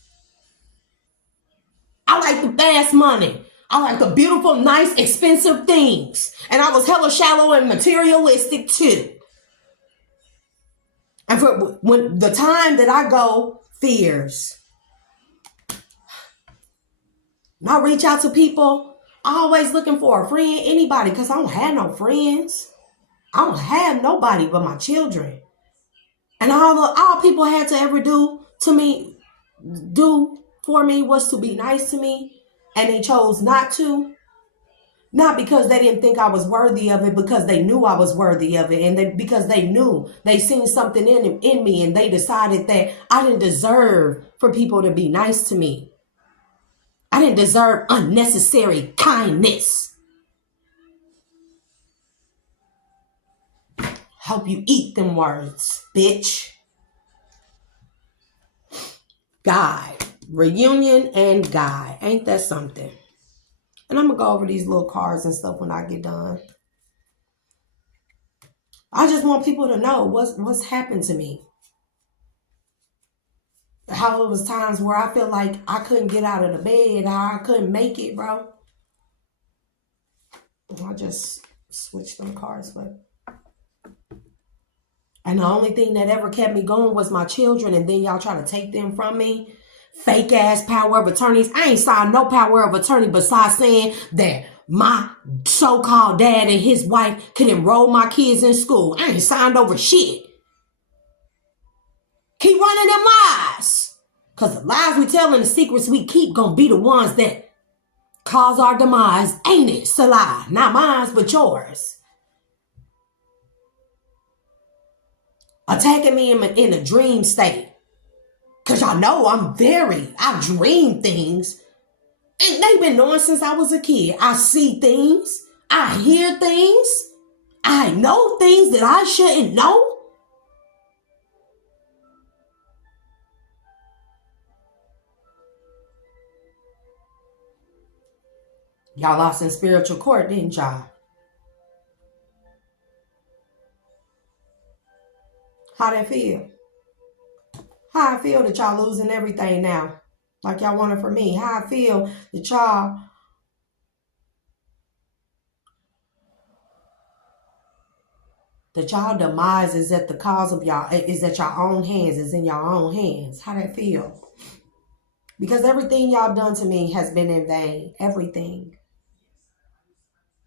I like the fast money. I like the beautiful, nice, expensive things. And I was hella shallow and materialistic too. And for when the time that I go, fears. And I reach out to people, always looking for a friend, anybody, because I don't have no friends. I don't have nobody but my children. And all people had to ever do for me was to be nice to me. And they chose not to. Not because they didn't think I was worthy of it, because they knew I was worthy of it. And because they knew they seen something in me and they decided that I didn't deserve for people to be nice to me. I didn't deserve unnecessary kindness. Hope you eat them words, bitch. God. Reunion and God. Ain't that something? And I'm going to go over these little cards and stuff when I get done. I just want people to know what's happened to me. How it was times where I felt like I couldn't get out of the bed. How I couldn't make it, bro. I just switched them cards, but... And the only thing that ever kept me going was my children. And then y'all try to take them from me. Fake ass power of attorneys. I ain't signed no power of attorney besides saying that my so-called dad and his wife could enroll my kids in school. I ain't signed over shit. Keep running them lies. Because the lies we tell and the secrets we keep gonna be the ones that cause our demise. Ain't it, Salah? Not mine, but yours. Attacking me in a dream state. Because y'all know I dream things. And they've been knowing since I was a kid. I see things. I hear things. I know things that I shouldn't know. Y'all lost in spiritual court, didn't y'all? How that feel? How I feel that y'all losing everything now. Like y'all want it from me. How I feel that y'all demise is at the cause of y'all, is at your own hands, is in your own hands. How that feel? Because everything y'all done to me has been in vain. Everything.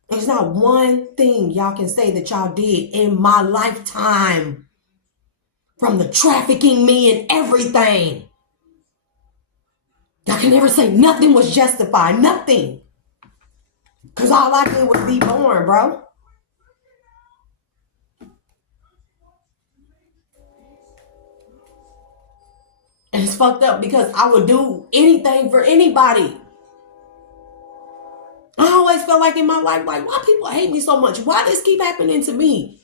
There's not one thing y'all can say that y'all did in my lifetime. From the trafficking me and everything. Y'all can never say nothing was justified. Nothing. Because all I did was be born, bro. And it's fucked up because I would do anything for anybody. I always felt like in my life, like, why people hate me so much? Why this keep happening to me?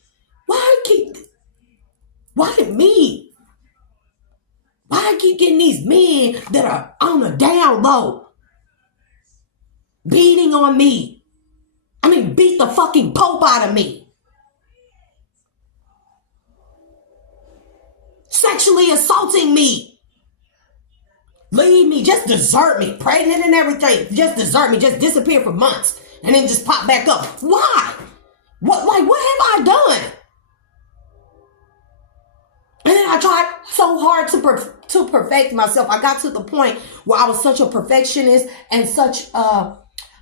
Why me? Why I keep getting these men that are on the down low, beating on me? I mean, beat the fucking pope out of me. Sexually assaulting me. Leave me, just desert me, pregnant and everything. Just desert me, just disappear for months. And then just pop back up. Why? What have I done? And then I tried so hard to perfect myself. I got to the point where I was such a perfectionist and such a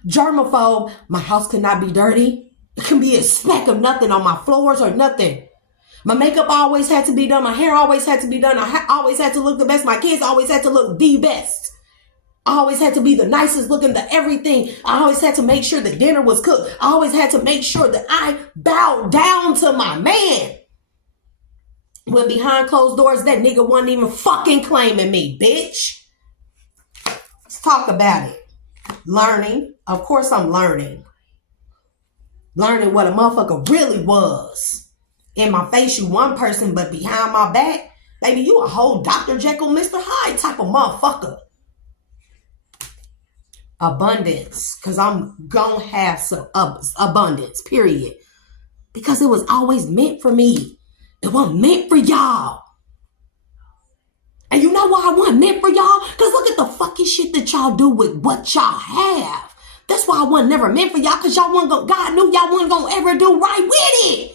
germaphobe. My house could not be dirty. It can be a speck of nothing on my floors or nothing. My makeup always had to be done. My hair always had to be done. I always had to look the best. My kids always had to look the best. I always had to be the nicest looking, the everything. I always had to make sure the dinner was cooked. I always had to make sure that I bowed down to my man. When behind closed doors, that nigga wasn't even fucking claiming me, bitch. Let's talk about it. Learning. Of course I'm learning. Learning what a motherfucker really was. In my face, you one person, but behind my back, baby, you a whole Dr. Jekyll, Mr. Hyde type of motherfucker. Abundance. Because I'm going to have some abundance, period. Because it was always meant for me. It wasn't meant for y'all. And you know why I wasn't meant for y'all? Because look at the fucking shit that y'all do with what y'all have. That's why I wasn't never meant for y'all. Because y'all wasn't going, God knew y'all wasn't going to ever do right with it.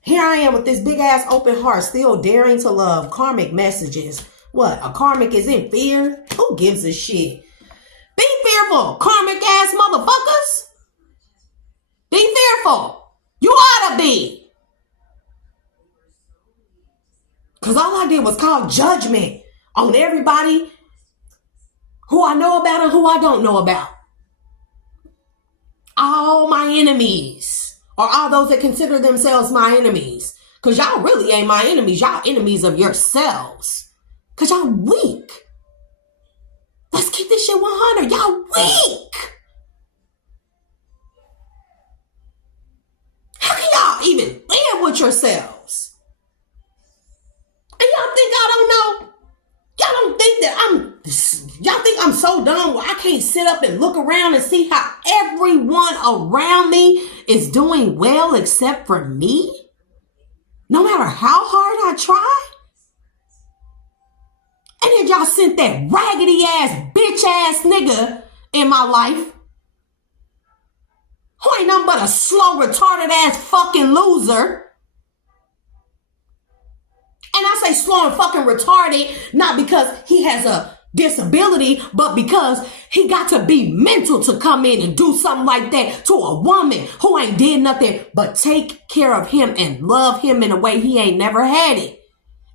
Here I am with this big ass open heart, still daring to love. Karmic messages. What? A karmic is in fear? Who gives a shit? Be fearful, karmic ass motherfuckers. Be fearful. You ought to be. Because all I did was call judgment on everybody who I know about and who I don't know about. All my enemies. Or all those that consider themselves my enemies. Because y'all really ain't my enemies. Y'all enemies of yourselves. Because y'all weak. Let's keep this shit 100. Y'all weak. How can y'all even live with yourselves? And y'all think I don't know? Y'all don't think that y'all think I'm so dumb where I can't sit up and look around and see how everyone around me is doing well except for me? No matter how hard I try? And then y'all sent that raggedy ass, bitch ass nigga in my life who ain't nothing but a slow, retarded ass fucking loser. And I say slow and fucking retarded, not because he has a disability, but because he got to be mental to come in and do something like that to a woman who ain't did nothing but take care of him and love him in a way he ain't never had it.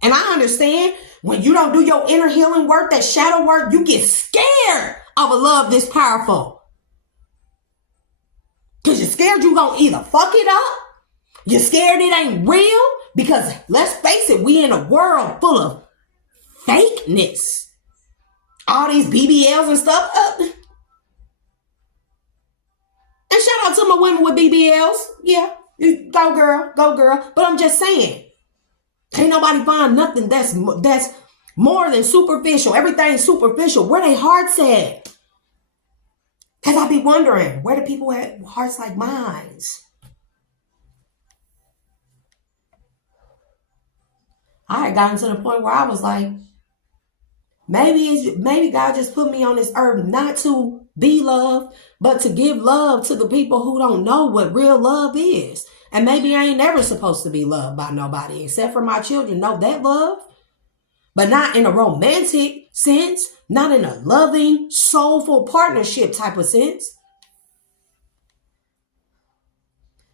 And I understand when you don't do your inner healing work, that shadow work, you get scared of a love this powerful. Because you're scared you gonna either fuck it up, you're scared it ain't real, because let's face it, we in a world full of fakeness. All these BBLs and stuff. And shout out to my women with BBLs. Yeah, go girl, go girl. But I'm just saying, ain't nobody find nothing that's more than superficial. Everything's superficial. Where they hearts at? Because I be wondering, where do people have hearts like mine? I had gotten to the point where I was like, maybe God just put me on this earth not to be loved, but to give love to the people who don't know what real love is. And maybe I ain't never supposed to be loved by nobody except for my children. Know that love, but not in a romantic sense, not in a loving, soulful partnership type of sense.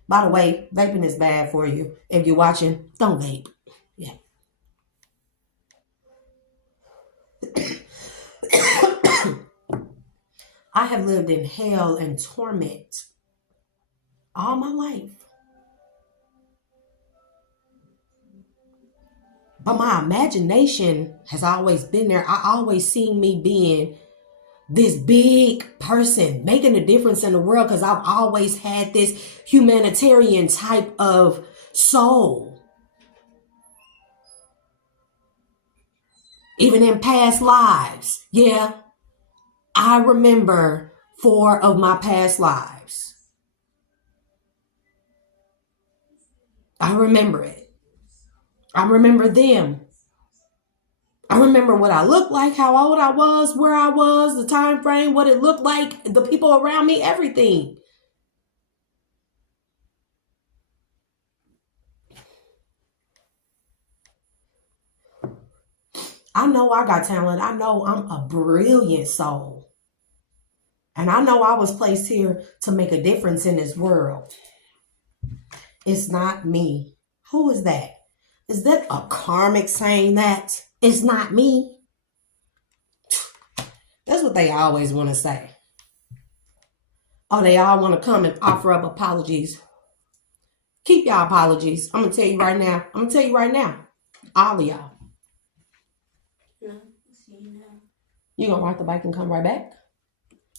By the way, vaping is bad for you. If you're watching, don't vape. Yeah. I have lived in hell and torment all my life. But my imagination has always been there. I always seen me being this big person making a difference in the world because I've always had this humanitarian type of soul. Even in past lives. Yeah, I remember 4 of my past lives. I remember it. I remember them. I remember what I looked like, how old I was, where I was, the time frame, what it looked like, the people around me, everything. I know I got talent. I know I'm a brilliant soul. And I know I was placed here to make a difference in this world. It's not me. Who is that? Is that a karmic saying that? It's not me. That's what they always want to say. Oh, they all want to come and offer up apologies. Keep y'all apologies. I'm going to tell you right now. All of y'all. No, see you now. You going to ride the bike and come right back?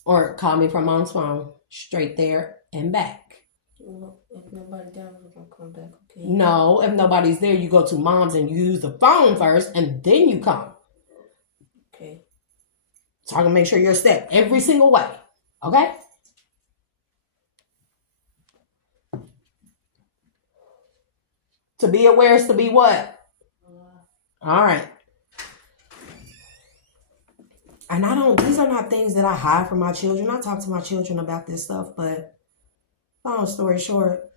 Or call me from mom's phone. Straight there and back. Well, if nobody's down, we're going to come back, okay? No, if nobody's there, you go to mom's and you use the phone first and then you come. Okay. So I'm going to make sure you're a step every single way. Okay? To be aware is to be what? All right. And these are not things that I hide from my children. I talk to my children about this stuff, but long story short,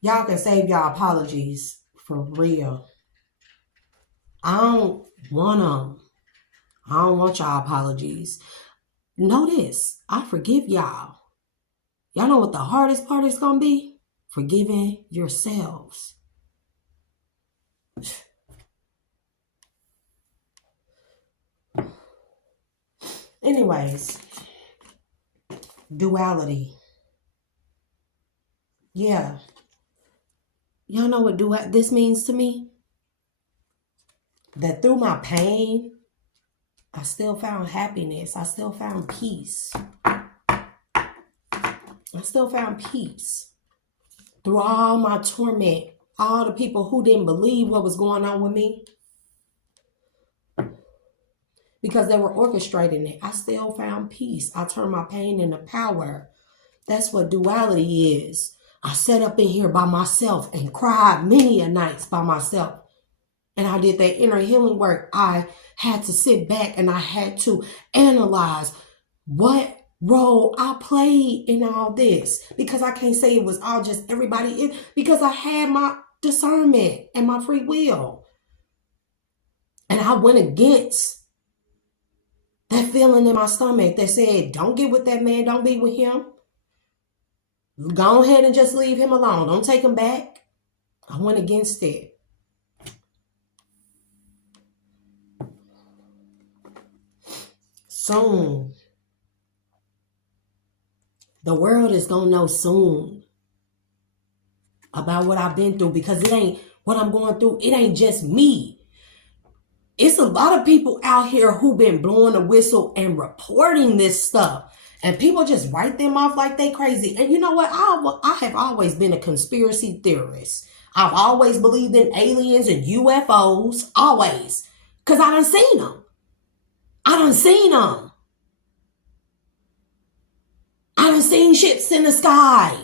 y'all can save y'all apologies for real. I don't want them. I don't want y'all apologies. Know this, I forgive y'all. Y'all know what the hardest part is going to be? Forgiving yourselves. Anyways, duality. Yeah. Y'all know what this means to me? That through my pain, I still found happiness. I still found peace. Through all my torment, all the people who didn't believe what was going on with me, because they were orchestrating it, I still found peace. I turned my pain into power. That's what duality is. I sat up in here by myself and cried many a nights by myself. And I did that inner healing work. I had to sit back and I had to analyze what role I played in all this, because I can't say it was all just everybody, because I had my discernment and my free will. And I went against that feeling in my stomach that said, don't get with that man, don't be with him. Go ahead and just leave him alone. Don't take him back. I went against it. Soon. The world is going to know soon about what I've been through, because it ain't what I'm going through. It ain't just me. It's a lot of people out here who've been blowing the whistle and reporting this stuff. And people just write them off like they crazy. And you know what? I have always been a conspiracy theorist. I've always believed in aliens and UFOs. Always. Because I done seen them. I done seen ships in the sky.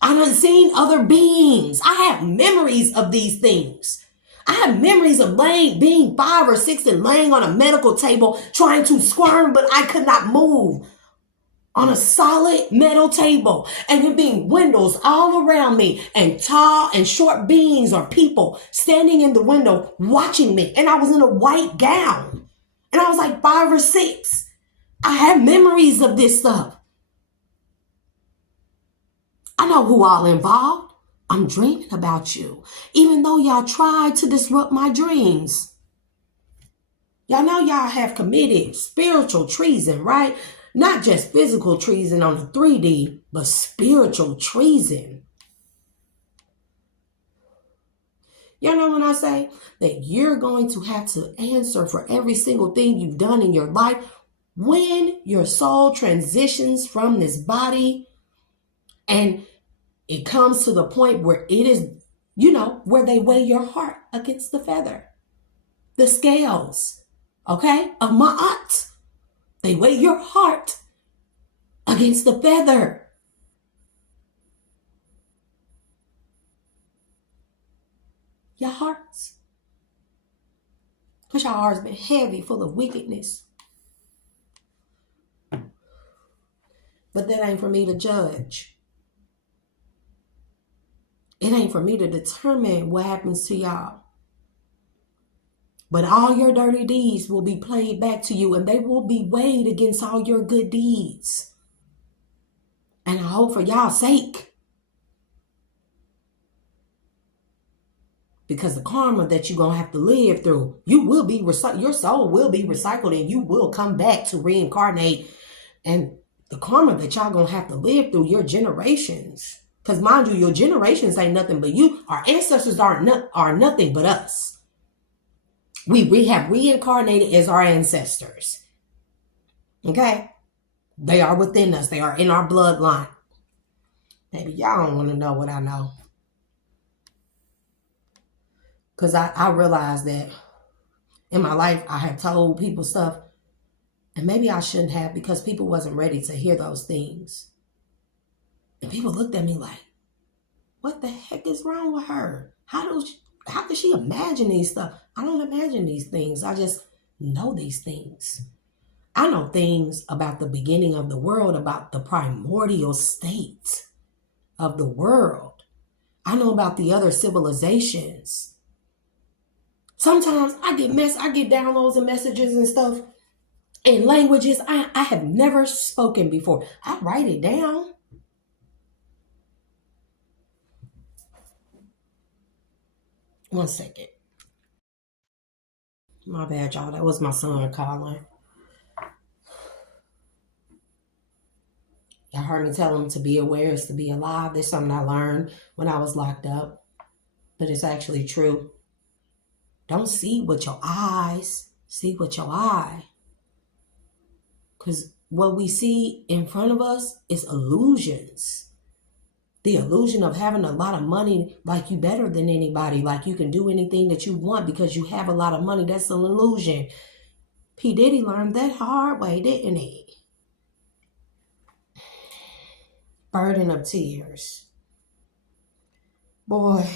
I done seen other beings. I have memories of these things. I have memories of being 5 or 6 and laying on a medical table trying to squirm, but I could not move on a solid metal table. And there being windows all around me and tall and short beings or people standing in the window watching me. And I was in a white gown. And I was like 5 or 6. I have memories of this stuff. I know who all involved. I'm dreaming about you. Even though y'all tried to disrupt my dreams. Y'all know y'all have committed spiritual treason, right? Not just physical treason on the 3D, but spiritual treason. You know when I say that you're going to have to answer for every single thing you've done in your life when your soul transitions from this body and it comes to the point where it is, where they weigh your heart against the feather, the scales, okay, of Ma'at. They weigh your heart against the feather. Your hearts. Because your heart's been heavy, full of wickedness. But that ain't for me to judge. It ain't for me to determine what happens to y'all. But all your dirty deeds will be played back to you, and they will be weighed against all your good deeds. And I hope for y'all's sake, because the karma that you're going to have to live through, your soul will be recycled, and you will come back to reincarnate. And the karma that y'all going to have to live through your generations. Because mind you, your generations ain't nothing but you. Our ancestors are nothing but us. We have reincarnated as our ancestors. Okay? They are within us. They are in our bloodline. Maybe y'all don't want to know what I know. Because I realized that in my life, I have told people stuff. And maybe I shouldn't have, because people wasn't ready to hear those things. And people looked at me like, what the heck is wrong with her? How does she imagine these stuff? I don't imagine these things. I just know these things. I know things about the beginning of the world, about the primordial state of the world. I know about the other civilizations. Sometimes I get downloads and messages and stuff in languages I have never spoken before. I write it down. One second. My bad, y'all. That was my son calling. Y'all heard me tell him to be aware is to be alive. There's something I learned when I was locked up, but it's actually true. Don't see with your eyes. See with your eye. Because what we see in front of us is illusions. The illusion of having a lot of money, like you better than anybody, like you can do anything that you want because you have a lot of money. That's an illusion. P. Diddy learned that hard way, didn't he? Burden of tears. Boy,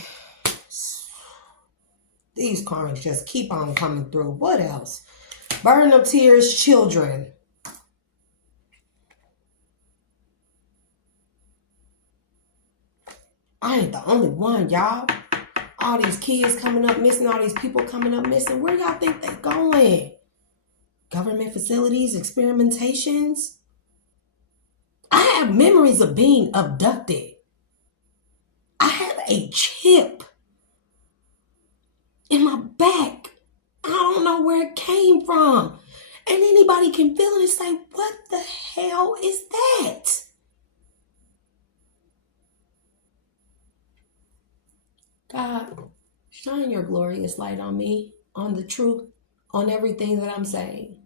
these cards just keep on coming through. What else? Burden of tears, children. I ain't the only one, y'all. All these kids coming up missing, all these people coming up missing. Where y'all think they going? Government facilities, experimentations. I have memories of being abducted. I have a chip in my back. I don't know where it came from. And anybody can feel it and say, what the hell is that? God, shine your glorious light on me, on the truth, on everything that I'm saying.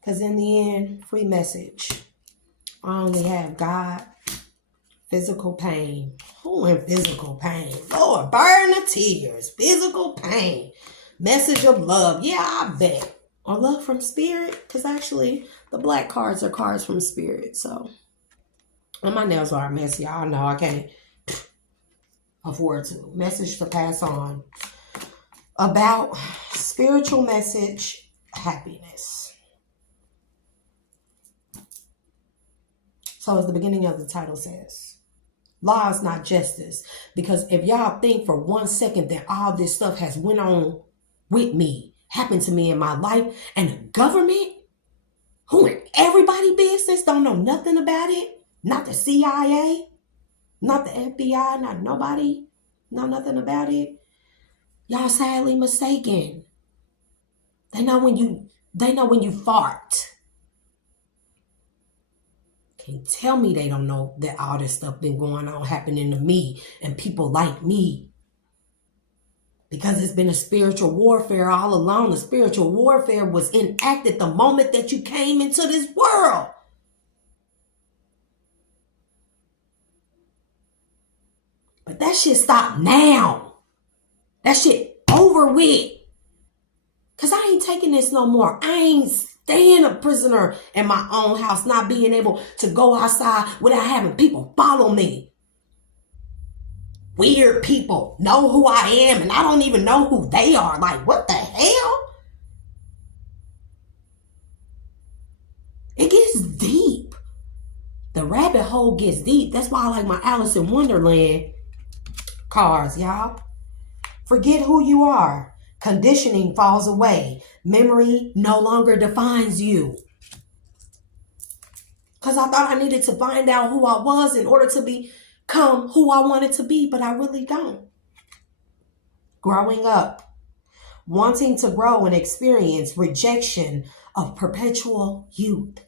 Because in the end, free message. I only have God, physical pain. Who in physical pain? Lord, burn of tears, physical pain, message of love. Yeah, I bet. Or love from spirit. Because actually, the black cards are cards from spirit. So, and my nails are a mess. Y'all know I can't afford to. Message to pass on about spiritual message, happiness. So as the beginning of the title says, law is not justice. Because if y'all think for 1 second that all this stuff has went on with me, happened to me in my life, and the government, who in everybody business, don't know nothing about it, not the CIA, not the FBI, not nobody, know nothing about it, y'all sadly mistaken. They know when you fart. Can't tell me they don't know that all this stuff been going on happening to me and people like me. Because it's been a spiritual warfare all along. The spiritual warfare was enacted the moment that you came into this world. But that shit stopped now. That shit over with. Because I ain't taking this no more. I ain't staying a prisoner in my own house, not being able to go outside without having people follow me. Weird people know who I am and I don't even know who they are. Like, what the hell? It gets deep. The rabbit hole gets deep. That's why I like my Alice in Wonderland cards, y'all. Forget who you are. Conditioning falls away. Memory no longer defines you. Because I thought I needed to find out who I was in order to become who I wanted to be, but I really don't. Growing up, wanting to grow and experience rejection of perpetual youth.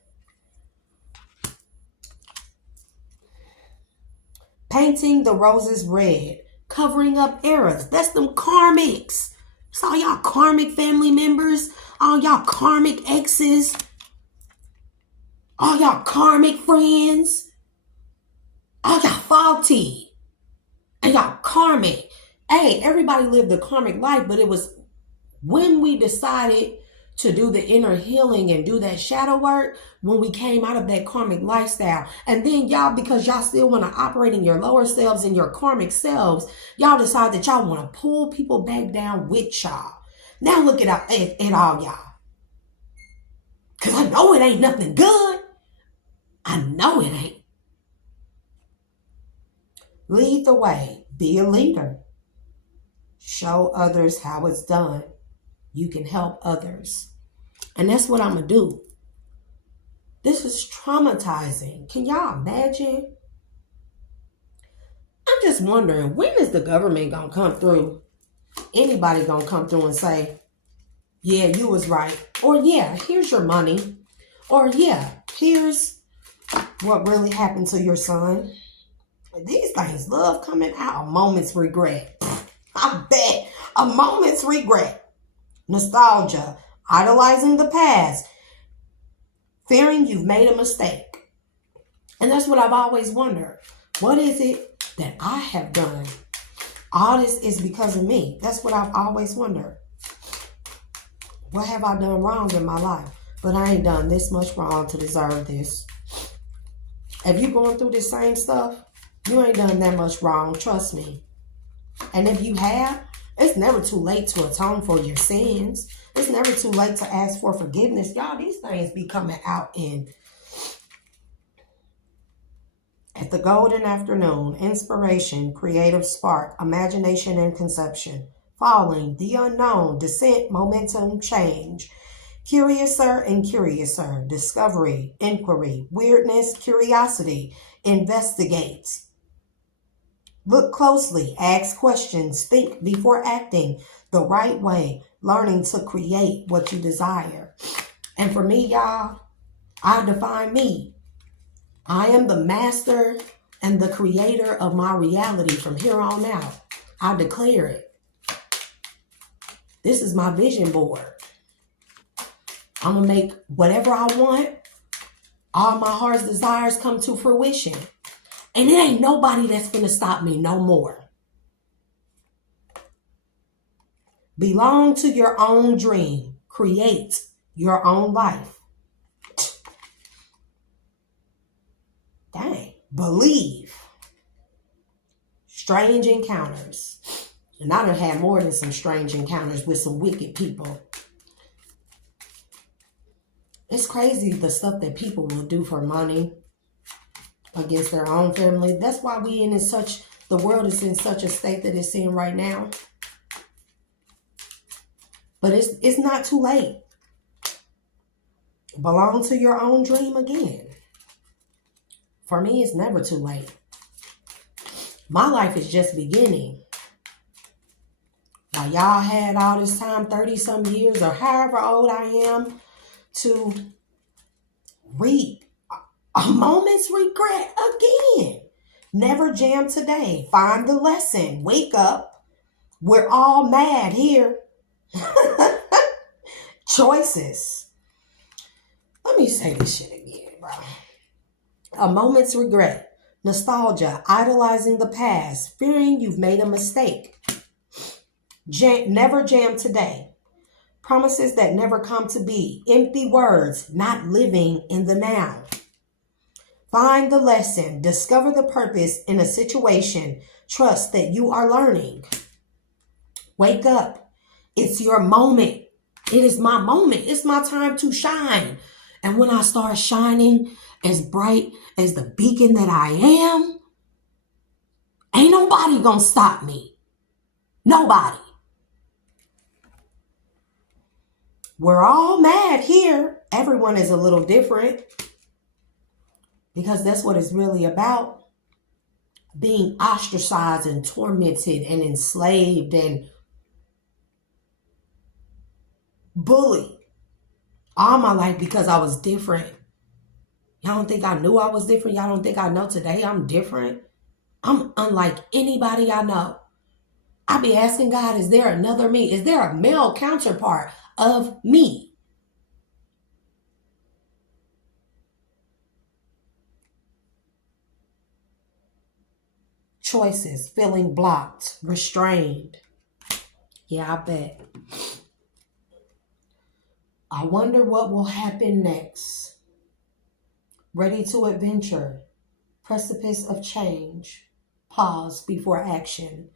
Painting the roses red, covering up errors. That's them karmics. It's all y'all karmic family members, all y'all karmic exes, all y'all karmic friends, all y'all faulty, and y'all karmic. Hey, everybody lived a karmic life, but it was when we decided to do the inner healing and do that shadow work, when we came out of that karmic lifestyle. And then y'all, because y'all still want to operate in your lower selves and your karmic selves, y'all decide that y'all want to pull people back down with y'all. Now look at all y'all. Because I know it ain't nothing good. I know it ain't. Lead the way. Be a leader. Show others how it's done. You can help others. And that's what I'm going to do. This is traumatizing. Can y'all imagine? I'm just wondering, when is the government going to come through? Anybody going to come through and say, yeah, you was right. Or yeah, here's your money. Or yeah, here's what really happened to your son. These things love coming out. A moment's regret. I bet. A moment's regret. Nostalgia. Idolizing the past. Fearing you've made a mistake. And that's what I've always wondered. What is it that I have done? All this is because of me. That's what I've always wondered. What have I done wrong in my life? But I ain't done this much wrong to deserve this. If you're going through the same stuff, you ain't done that much wrong. Trust me. And if you have, it's never too late to atone for your sins. It's never too late to ask for forgiveness. Y'all, these things be coming out at the golden afternoon. Inspiration, creative spark, imagination and conception. Falling, the unknown, descent, momentum, change. Curiouser and curiouser. Discovery, inquiry, weirdness, curiosity. Investigate. Look closely, ask questions, think before acting the right way, learning to create what you desire. And for me, y'all, I define me. I am the master and the creator of my reality from here on out. I declare it. This is my vision board. I'm going to make whatever I want, all my heart's desires come to fruition. And it ain't nobody that's going to stop me no more. Belong to your own dream. Create your own life. Dang. Believe. Strange encounters. And I done had more than some strange encounters with some wicked people. It's crazy the stuff that people will do for money against their own family. That's why the world is in such a state that it's in right now. But it's not too late. Belong to your own dream again. For me, it's never too late. My life is just beginning. Now, y'all had all this time, 30-some years or however old I am, to reap a moment's regret again. Never jam today. Find the lesson. Wake up. We're all mad here. Choices. Let me say this shit again, bro. A moment's regret. Nostalgia. Idolizing the past. Fearing you've made a mistake. Never jam today. Promises that never come to be. Empty words. Not living in the now. Find the lesson. Discover the purpose in a situation. Trust that you are learning. Wake up. It's your moment. It is my moment. It's my time to shine. And when I start shining as bright as the beacon that I am, ain't nobody gonna stop me. Nobody. We're all mad here. Everyone is a little different. Because that's what it's really about. Being ostracized and tormented and enslaved and bullied all my life because I was different. Y'all don't think I knew I was different? Y'all don't think I know today I'm different? I'm unlike anybody I know. I be asking God, is there another me? Is there a male counterpart of me? Choices, feeling blocked, restrained. Yeah, I bet. I wonder what will happen next. Ready to adventure. Precipice of change. Pause before action.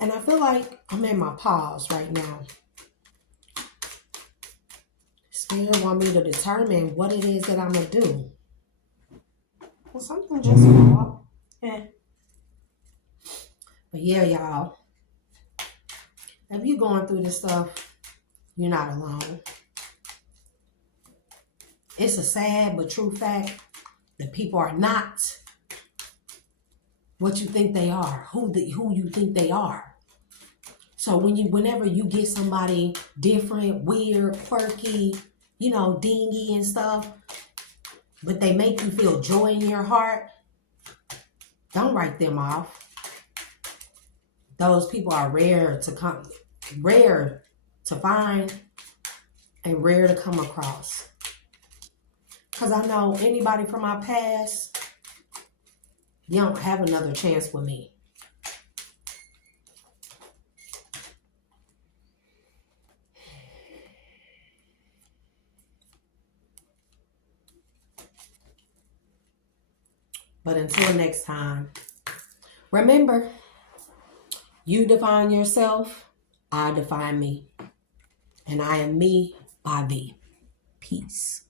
And I feel like I'm in my pause right now. Spirit want me to determine what it is that I'm going to do. Well, something just fall. Yeah. But yeah, y'all. If you're going through this stuff, you're not alone. It's a sad but true fact that people are not what you think they are, who you think they are. So whenever you get somebody different, weird, quirky, dingy and stuff, but they make you feel joy in your heart, don't write them off. Those people are rare to find, and rare to come across. Because I know anybody from my past, you don't have another chance with me. But until next time, remember, you define yourself, I define me. And I am me by thee. Peace.